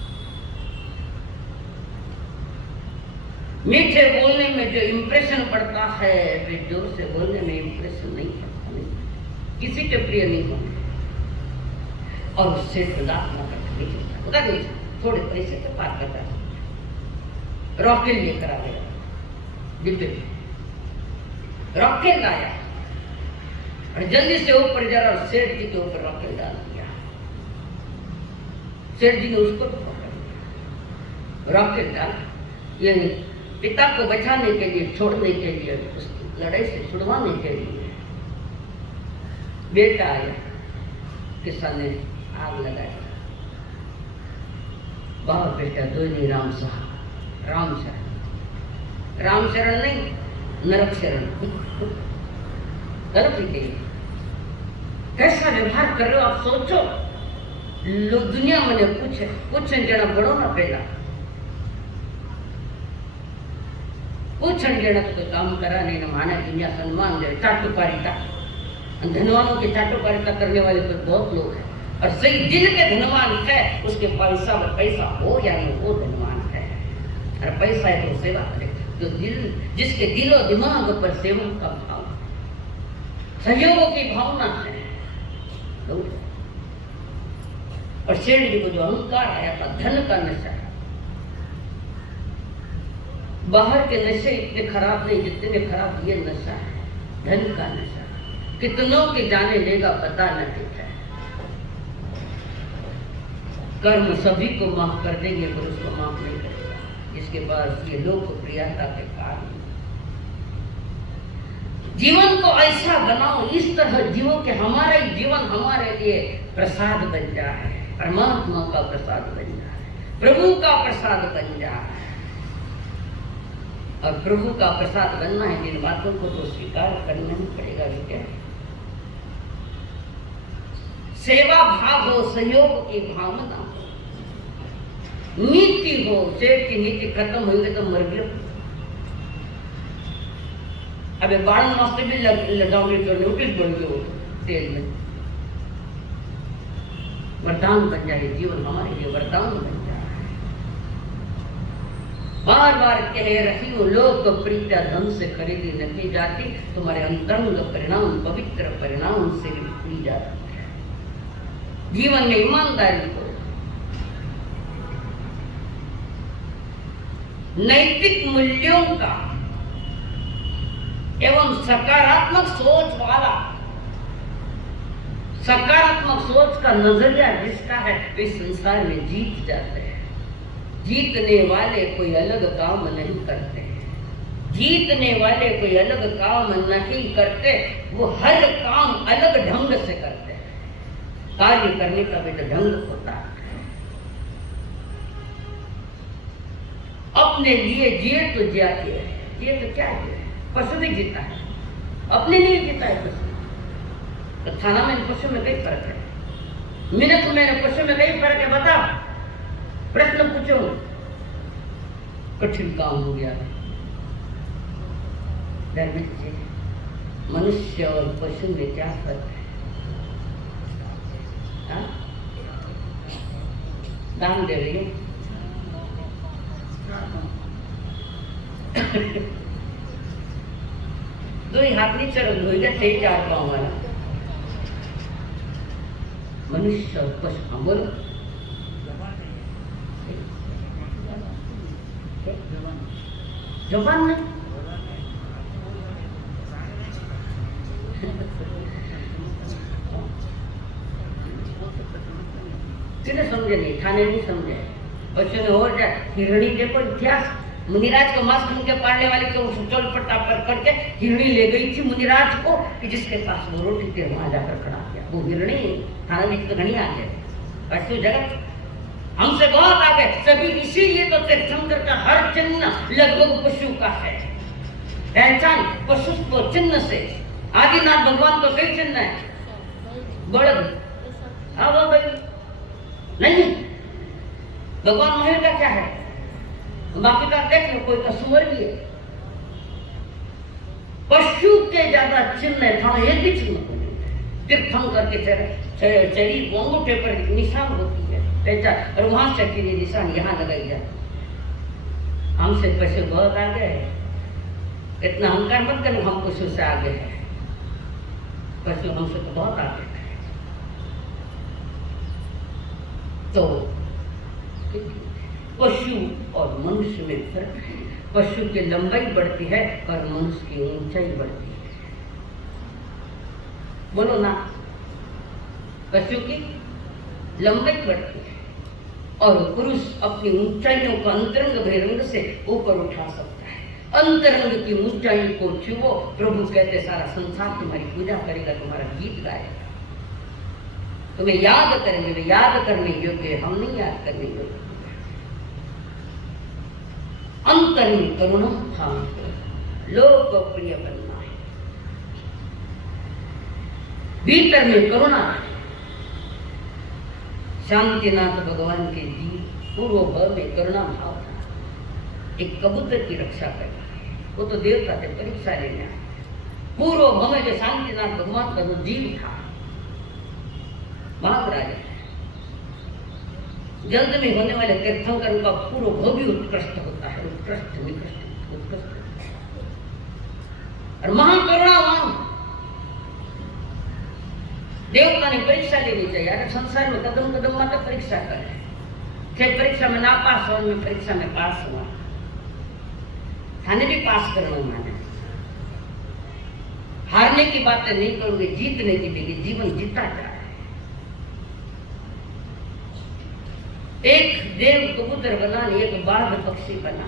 मीठे बोलने में जो इम्प्रेशन पड़ता है, वे जोर से बोलने में इम्प्रेशन नहीं पड़ता, नहीं किसी के प्रिय नहीं होने। और उससे लाभ न करते, थोड़े पैसे के पार करता है, रॉकेट लेकर आ गया, डिब्बे में रॉकेट लाया और जल्दी से ऊपर जा रहा, सेठ जी के ऊपर रॉकेट डाल दिया। सेठ जी ने उसको पकड़ लिया, रॉकेट डाल, ये पिता को बचाने के लिए, छोड़ने के लिए, उस लड़ाई से छुड़वाने के लिए बेटा आया, किसान ने आग लगाया। बाबा बेटा दोनों राम साहब, राम शरण, राम शरण नहीं नरक शरण, गलत ही कही। कैसा व्यवहार कर रहे हो आप, सोचो। लोग दुनिया मैंने पूछे जरा बड़ो ना पहला, पूछन जरा तो काम करा नहीं ना, माना दुनिया सम्मान दे, चाटुकारिता, धनवानों की चाटुकारिता करने वाले तो बहुत लोग हैं, और सही दिल के धनवान है, उसके पैसा हो या नहीं हो, धनवान है। और पैसा है तो सेवा करे, तो दिल, जिसके दिलो दिमाग पर सेवन का भाव, सहयोगों की भावना है। और शेर जी को जो अहंकार आया था, धन का नशा, बाहर के नशे इतने खराब नहीं जितने खराब ये नशा है, धन का नशा। कितनों के जाने लेगा पता न कितना। कर्म सभी को माफ कर देंगे, पर उसको माफ नहीं करेगा जिसके पास ये लोकप्रियता के कारण। जीवन को ऐसा बनाओ, इस तरह जीवो कि हमारा ही जीवन हमारे लिए प्रसाद बन जाए, परमात्मा का प्रसाद बन जाए, प्रभु का प्रसाद बन जाए। और प्रभु का प्रसाद बनना है, जिन बातों को तो स्वीकार करना ही पड़ेगा। बेटे, सेवा भाव हो, सहयोग की भावना हो, नीति हो। सेठ की नीति खत्म होगी तो मर गए। अबे 12 मास से भी लगाओगे तो नोटिस बढ़ गए तेल में। वरदान बन जाए, जीवन हमारे लिए वरदान बन जाए। बार बार कह रही हूँ, लोक प्रीत्या धन से खरीदी नहीं जाती, तुम्हारे अंतरंग परिणाम, पवित्र परिणाम से ली जाती है। जीवन में ईमानदारी को, नैतिक मूल्यों का एवं सकारात्मक सोच वाला, सकारात्मक सोच का नजरिया जिसका है वे संसार में जीत जाते हैं। जीतने वाले कोई अलग काम नहीं करते, जीतने वाले कोई अलग काम नहीं करते, वो हर काम अलग ढंग से करते हैं। कार्य करने का भी तो ढंग होता है। अपने लिए जिए तो जिया है, जिए तो क्या है, पशु भी जीता है, अपने लिए जीता है पशु। तो थाना में पशु में कई फर्क है, मिनट में पशु में कई फर्क है, बता। प्रश्न पूछो, कठिन काम हो गया। मनुष्य और पशु में क्या फर्क है? दान दे रही है दो ही हाथ नहीं चल रही है, सही 4 पाँव वाला मनुष्य और पशु। बोलो जबान नहीं, समझे नहीं, थाने नहीं समझे। बच्चों ने और हिरणी देखो इतिहास, मुनिराज को मांस ढूंढ के पालने वाले को चोल पट्टा पर करके हिरणी ले गई थी मुनिराज को कि जिसके पास वो रोटी थे वहां जाकर खड़ा किया। वो हिरणी थाना में तो घनी आ गए। पशु जगत हमसे बहुत आगे, सभी इसीलिए तो तीर्थंकर का हर चिन्ह लगभग पशु का है। पहचान पशु चिन्ह से। आदिनाथ भगवान को कई चिन्ह है, बड़द हाँ वो भाई नहीं, भगवान महेश का क्या है, बाकी का देख लो, कोई का सुअर भी है। पशु के ज्यादा चिन्ह है, था एक भी चिन्ह तीर्थंकर के शरीर को अंगूठे पर निशान होती है पहचान, और वहां से फिर निशान यहाँ लगाई जाए। हमसे पशु बहुत आगे है, इतना अहंकार मत करो हम पशु से आगे है। पशु हमसे तो बहुत आगे है। तो पशु और मनुष्य में फर्क है। पशु की लंबाई बढ़ती है और मनुष्य की ऊंचाई बढ़ती है। बोलो ना, पशु की लंबाई बढ़ती है और पुरुष अपनी ऊंचाइयों को अंतरंग बहिरंग से ऊपर उठा सकता है। अंतरंग की ऊंचाई को छुओ, प्रभु कहते सारा संसार तुम्हारी पूजा करेगा, तुम्हारा गीत गाएगा, तुम्हें याद करेंगे। वे याद करने योग्य, हम नहीं याद करने योग्य। अंतर में करुणा था, लोकप्रिय बनना है। भीतर में करुणा है। शांतिनाथ भगवान के जी पूर्व भाव में करुणा भाव था। एक कबूतर की रक्षा करना है, वो तो देवता थे, परीक्षा लेने आए। पूर्व भाव में जो शांतिनाथ भगवान का जो जीव था, महाराज जल्द में होने वाले तीर्थंकर का पूर्व भाव भी उत्कृष्ट होता है, उत्कृष्ट निकृष्ट उत्कृष्ट और महाकरुणावान। देवता ने परीक्षा लेनी चाहिए। अरे संसार में कदम कदम मात्र परीक्षा करे, चाहे परीक्षा में ना पास हो, में परीक्षा में पास हुआ, थाने भी पास करना माने। हारने की बातें नहीं करूंगी, जीतने की भी, जीवन जीता जा रहा है। एक देव कबूतर बना, एक बाघ पक्षी बना।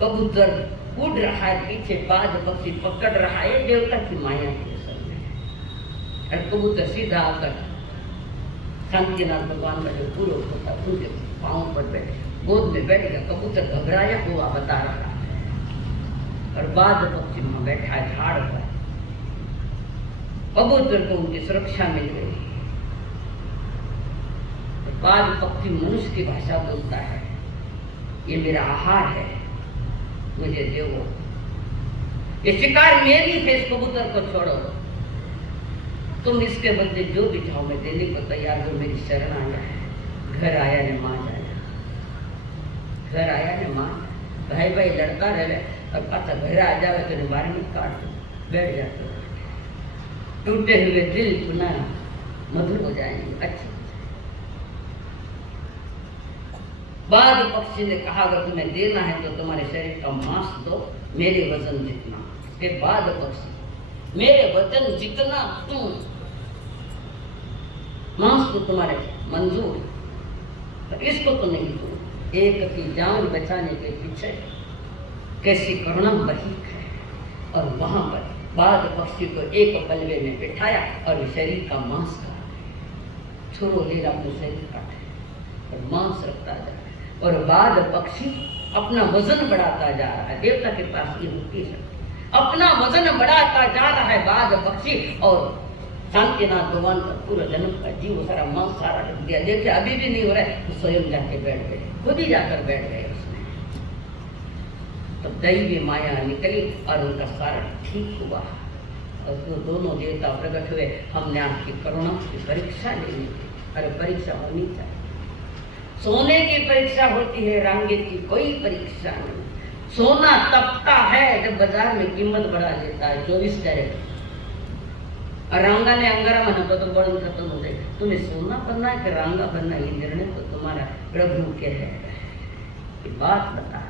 कबूतर उड़ रहा है, पीछे बाघ पक्षी पकड़ रहा है, देवता की माया के असर में। और कबूतर सीधा आकर शांतिनाथ भगवान का जो पूर्व होता उनके पांव पर बैठे, गोद में बैठ गया। कबूतर घबराया हुआ बता रहा है और बाघ पक्षी वहां बैठा है झाड़ पर। कबूतर को उनकी सुरक्षा मिल गई। बाघ पक्षी मनुष्य की भाषा बोलता है, ये मेरा आहार है, मुझे दो। ये शिकार मेरी है, इस कबूतर को छोड़ो, तुम इसके बदले जो भी चाहो मैं देने को तैयार हूं। मेरी शरण आया है। घर आया ने मां जाया, घर आया ने मां। भाई भाई लड़ता रहे और पाचा घर आ जावे तो बारे में काट दो, बैठ जाते। टूटे हुए दिल पुनः मधुर हो जाएंगे। अच्छा बाद पक्षी ने कहा अगर तुम्हें देना है तो तुम्हारे शरीर का मांस दो मेरे वजन जितना। के बाद पक्षी मेरे वजन जितना तुम मांस तो तुम्हारे मंजूर, तो इसको तो नहीं दूं। एक की जान बचाने के पीछे कैसी करुणा बही है। और वहां पर बाद पक्षी को एक पलवे में बिठाया और शरीर का मांस काटा, छुरो ले अपने शरीर काटे और मांस रखता जाए। और बाद पक्षी अपना वजन बढ़ाता जा रहा है। देवता के पास ये होती है, अपना वजन बढ़ाता जा रहा है बाद पक्षी। और शांतिनाथ भगवान का पूरा जन्म का जीव सारा मांस सारा रख दिया। देखे अभी भी नहीं हो रहा है तो स्वयं जाके बैठ गए, खुद ही जाकर बैठ गए उसमें। तो दैवी माया निकली और उनका सारा ठीक हुआ। और तो दोनों देवता प्रकट हुए, हमने आपकी करुणा की परीक्षा लेनी थी। अरे परीक्षा होनी चाहिए, सोने की परीक्षा होती है, रांगे की कोई परीक्षा नहीं। सोना तपता है जब बाजार में कीमत बढ़ा लेता है 24 कैरेट, और रांगा ने अंगारा माना तो बड़न खत्म हो जाए। तुम्हें सोना बनना है कि रांगा बनना, ये निर्णय तो तुम्हारा प्रभु के है। ये बात बता,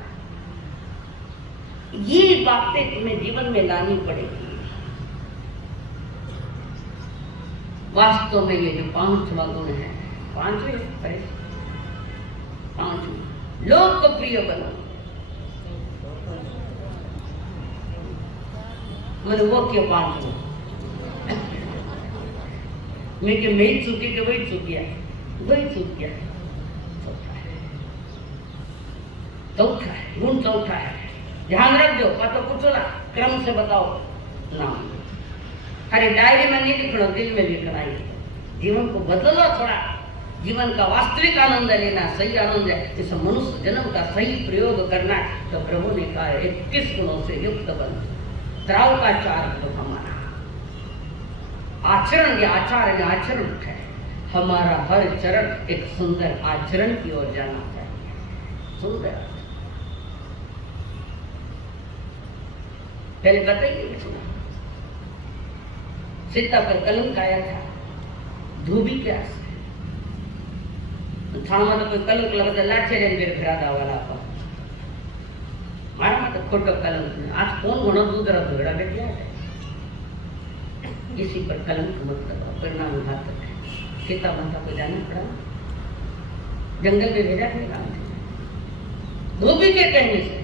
ये बातें तुम्हें जीवन में लानी पड़ेगी। वास्तव में ये जो 5वां गुण है, 5वें लोकप्रिय बनो, मतलब वो क्यों 5? मैं कि मैं ही चुकी कि वही चुक गया, वही चुक गया। चौथा है गुण, चौथा है, ध्यान रख दो। पता पूछो ना, क्रम से बताओ नाम। अरे डायरी में नहीं लिखना, दिल में लिखना है। जीवन को बदलो थोड़ा, जीवन का वास्तविक आनंद लेना, सही आनंद है। इस मनुष्य जन्म का सही प्रयोग करना। तो प्रभु ने कहा 21 गुणों से युक्त बन, त्राव का चार तो हमारा आचरण, ये आचार आचरण है। हमारा हर चरण एक सुंदर आचरण की ओर जाना चाहिए। सुंदर पहले बताइए, सीता पर कलंक आया था, धोबी क्या थाना तो कोई कलंक लगता लाचे रे बेर घरा वाला पर मारा मत खोटो कलंक। आज कौन घणो दूध रा झगड़ा बैठा है, किसी पर कलंक मत करो, परिणाम घातक है। सीता माता को जाना पड़ा, जंगल में भेजा नहीं काम थे। धोबी के कहने से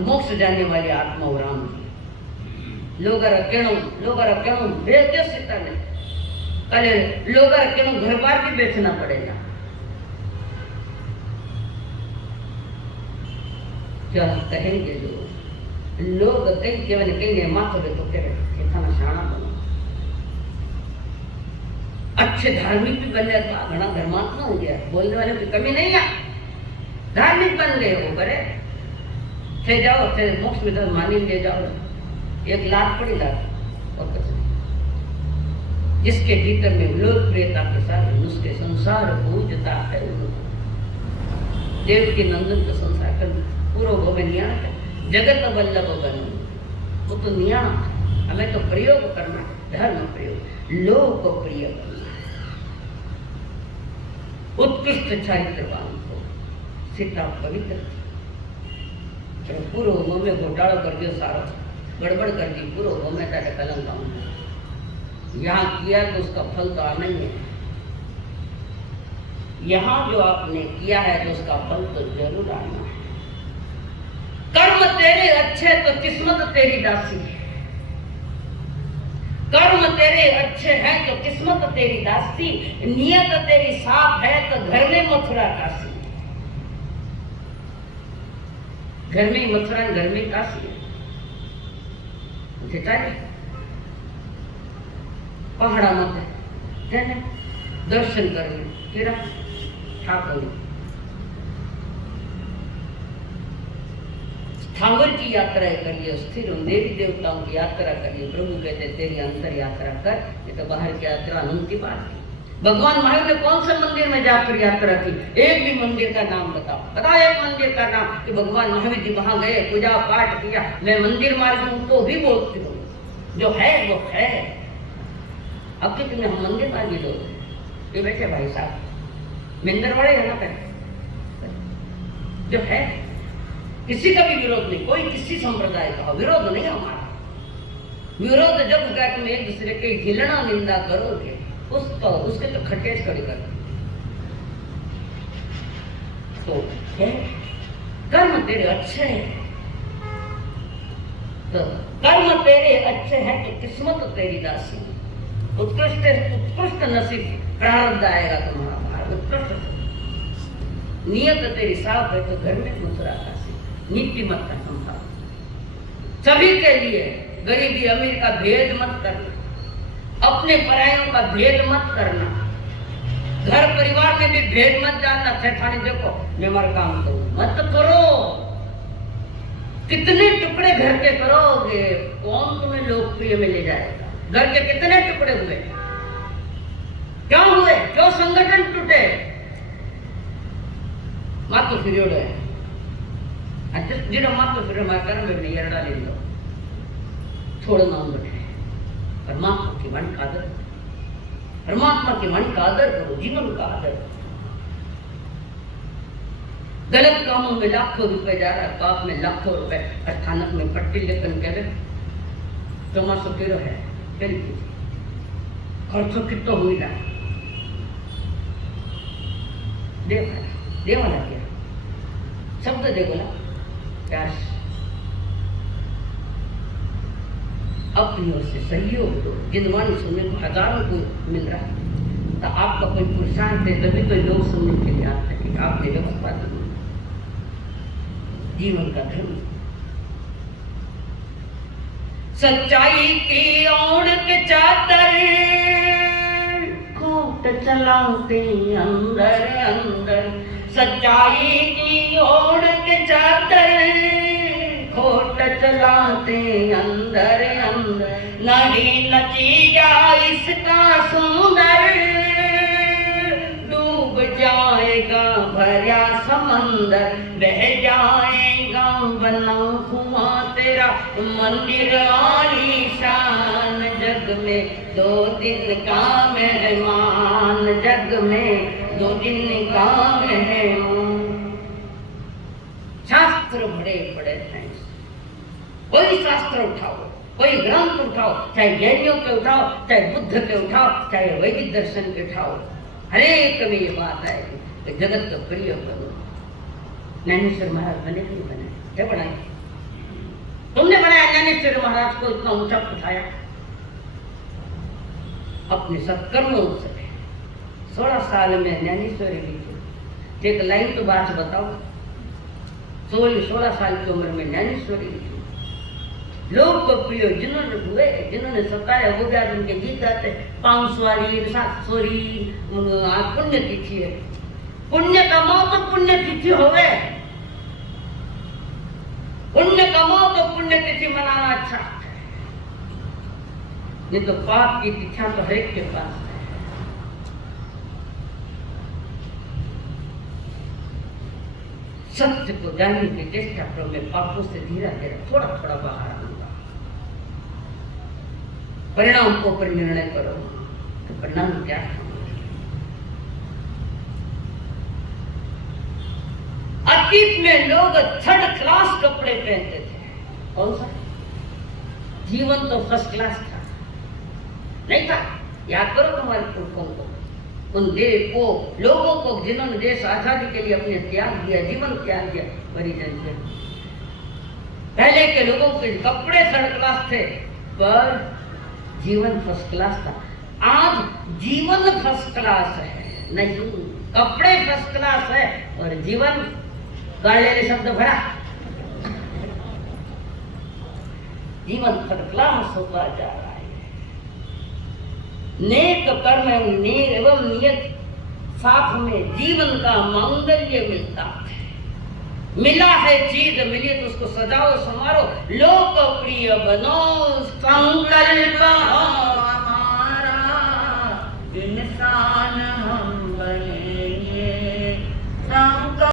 मोक्ष जाने वाली आत्मा राम जी लोगर केणु भेज दे सीता ने। कल लोगर केणु घर बार भी बेचना पड़ेगा। क्या कहेंगे लोग कई केवल कहीं माथो पे तो कह थाना शाणा बनो, अच्छे धार्मिक भी बन जाता, घना धर्मात्मा हो गया, बोलने वाले की कमी नहीं है, धार्मिक बन गए हो। करे थे जाओ, थे मोक्ष में तो मानी ले जाओ, एक लात पड़ी लात और कुछ नहीं। जिसके भीतर में लोकप्रियता के साथ उसके संसार पूजता है। देव के नंदन का संसार कर पूर्व भव नियाण है, जगत वल्लभ बनो, वो तो नियाण है। हमें तो प्रयोग करना, धर्म प्रयोग, लोकप्रिय करना, उत्कृष्ट चरित्रवान को। सीता पवित्र थी, पूर्व भव में घोटाला कर दियो, सारा गड़बड़ कर दी, पूर्व भव में तारे कलंक आऊंगा। यहाँ किया तो उसका फल तो आना ही है। यहाँ जो आपने किया है तो उसका फल तो जरूर आना है। कर्म तेरे अच्छे तो किस्मत तेरी दासी है, कर्म तेरे अच्छे हैं तो किस्मत तेरी दासी, नियत तेरी साफ है तो घर में मथुरा काशी। घर में मथुरा, घर में काशी है। पहाड़ा मत है, दर्शन करने फिर ठाकुर ठाकुर की यात्रा करिए, स्थिर देवी देवताओं की यात्रा करिए। प्रभु कहते तेरी अंतर यात्रा कर, ये तो बाहर की यात्रा अनंत की बात है। भगवान महावीर ने कौन से मंदिर में जाकर यात्रा की? एक भी मंदिर का नाम बताओ एक मंदिर का नाम कि भगवान महावीर जी वहां गए, पूजा पाठ किया। मैं मंदिर मार्ग हूं तो भी बोलती हूँ, जो है वो है। अब कितने हम मंदिर मार्गी लोग ये बैठे भाई साहब, मिंदर वाले है ना, जो है, किसी का भी विरोध नहीं, कोई किसी संप्रदाय का विरोध नहीं हमारा। विरोध जब होगा तुम एक दूसरे के हिलना निंदा करोगे, उसके तो खटेज कड़ी कर। तो है कर्म तेरे अच्छे हैं, तो कर्म तेरे अच्छे हैं तो किस्मत तेरी दासी, उत्कृष्ट नसीब प्रारब्ध आएगा तुम्हारा, उत्कृष्ट नियत तेरी साफ है तो घर में दूसरा राशि, नीतिमत का संभाव सभी के लिए। गरीबी अमीर का भेद मत करना, अपने परायों का भेद मत करना, घर परिवार में भी भेद मत जानना। ठेठानी देखो मैं हमारा काम करूं, मत करो। कितने टुकड़े घर के करोगे, कौन तुम्हें लोकप्रिय में ले जाएगा? घर के कितने टुकड़े हुए, क्यों हुए, क्यों संगठन टूटे? मातो फिरोड़े जिन मातो फिर कर्म में एरड़ा ले लो, छोड़ना बैठे। परमात्मा की वाणी का आदर, परमात्मा की वाणी का आदर करो, जीवन का आदर। गलत कामों में लाखों रुपए जा रहा है, पाप में लाखों रुपए, अस्थानक में पट्टी लेकर कह रहे चौमासो तेरो है तेरी खर्चो कितो हुई ना देवाला क्या शब्द दे बोला प्यार अपनी ओर से सहयोग दो। जिन वाणी सुनने को हजारों को मिल रहा है, तो आपका कोई पुरुषार्थ है तभी कोई लोग सुनने के लिए आते हैं। आपने व्यवस्था दी, जीवन का धर्म सच्चाई की ओढ़ के चादर खोट चलाते अंदर अंदर, सच्चाई की ओढ़ के चादर खोट चलाते अंदर अंदर, नहीं नतीजा इसका सुंदर, डूब जाएगा भरा समंदर, बह जाएगा बना हुआ तेरा मंदिर आलीशान, जग में 2 दिन का मेहमान, जग में 2 दिन का मेहमान। शास्त्र बड़े बड़े हैं, कोई शास्त्र उठाओ, कोई ग्रंथ उठाओ, चाहे जैनियों के उठाओ, चाहे बुद्ध के उठाओ, चाहे वैदिक दर्शन के उठाओ, हर एक में ये बात है कि जगत को प्रिय करो। ज्ञानेश्वर महाराज बने कि नहीं बने? क्या बनाए? तुमने बनाया ज्ञानेश्वर महाराज को, इतना ऊंचा उठाया अपने सत्कर्मों से। 16 साल में ज्ञानेश्वरी लिखी, एक लाइन तो बात बताओ। 16 साल की उम्र में ज्ञानेश्वरी लिखी, लोग को प्रिय जिन्होंने हुए, जिन्होंने सताया वो भी आज उनके गीत गाते। 500वारी 700री पुण्य तिथि है, पुण्य कमाओ तो पुण्य तिथि होवे, पुण्य कमाओ तो पुण्य तिथि मनाना अच्छा है, नहीं तो पाप की तिथियां तो हर एक के पास है। सत्य को जानने की चेष्टा करो, मैं पापों से धीरे धीरे थोड़ा थोड़ा बाहर आऊंगा। परिणाम को पर निर्णय करो तो परिणाम क्या है? अतीत में लोग 3rd क्लास कपड़े पहनते थे, कौन सा? जीवन तो फर्स्ट क्लास था, नहीं था? याद करो तुम्हारे पुरखों को, उन देश को, लोगों को जिन्होंने देश आजादी के लिए अपने त्याग दिया, जीवन त्याग दिया, परिजन से। पहले के लोगों के कपड़े 3rd क्लास थे पर जीवन फर्स्ट क्लास था। आज जीवन फर्स्ट क्लास है, नहीं कपड़े फर्स्ट क्लास है और जीवन गाड़े शब्द भरा, जीवन थर्ड क्लास होता जा रहा है। नेक कर्म एवं नियत साथ में जीवन का मांगल्य मिलता है। मिला है चीज, मिली तो उसको सजाओ संवारो, लोकप्रिय बनो, संकल्प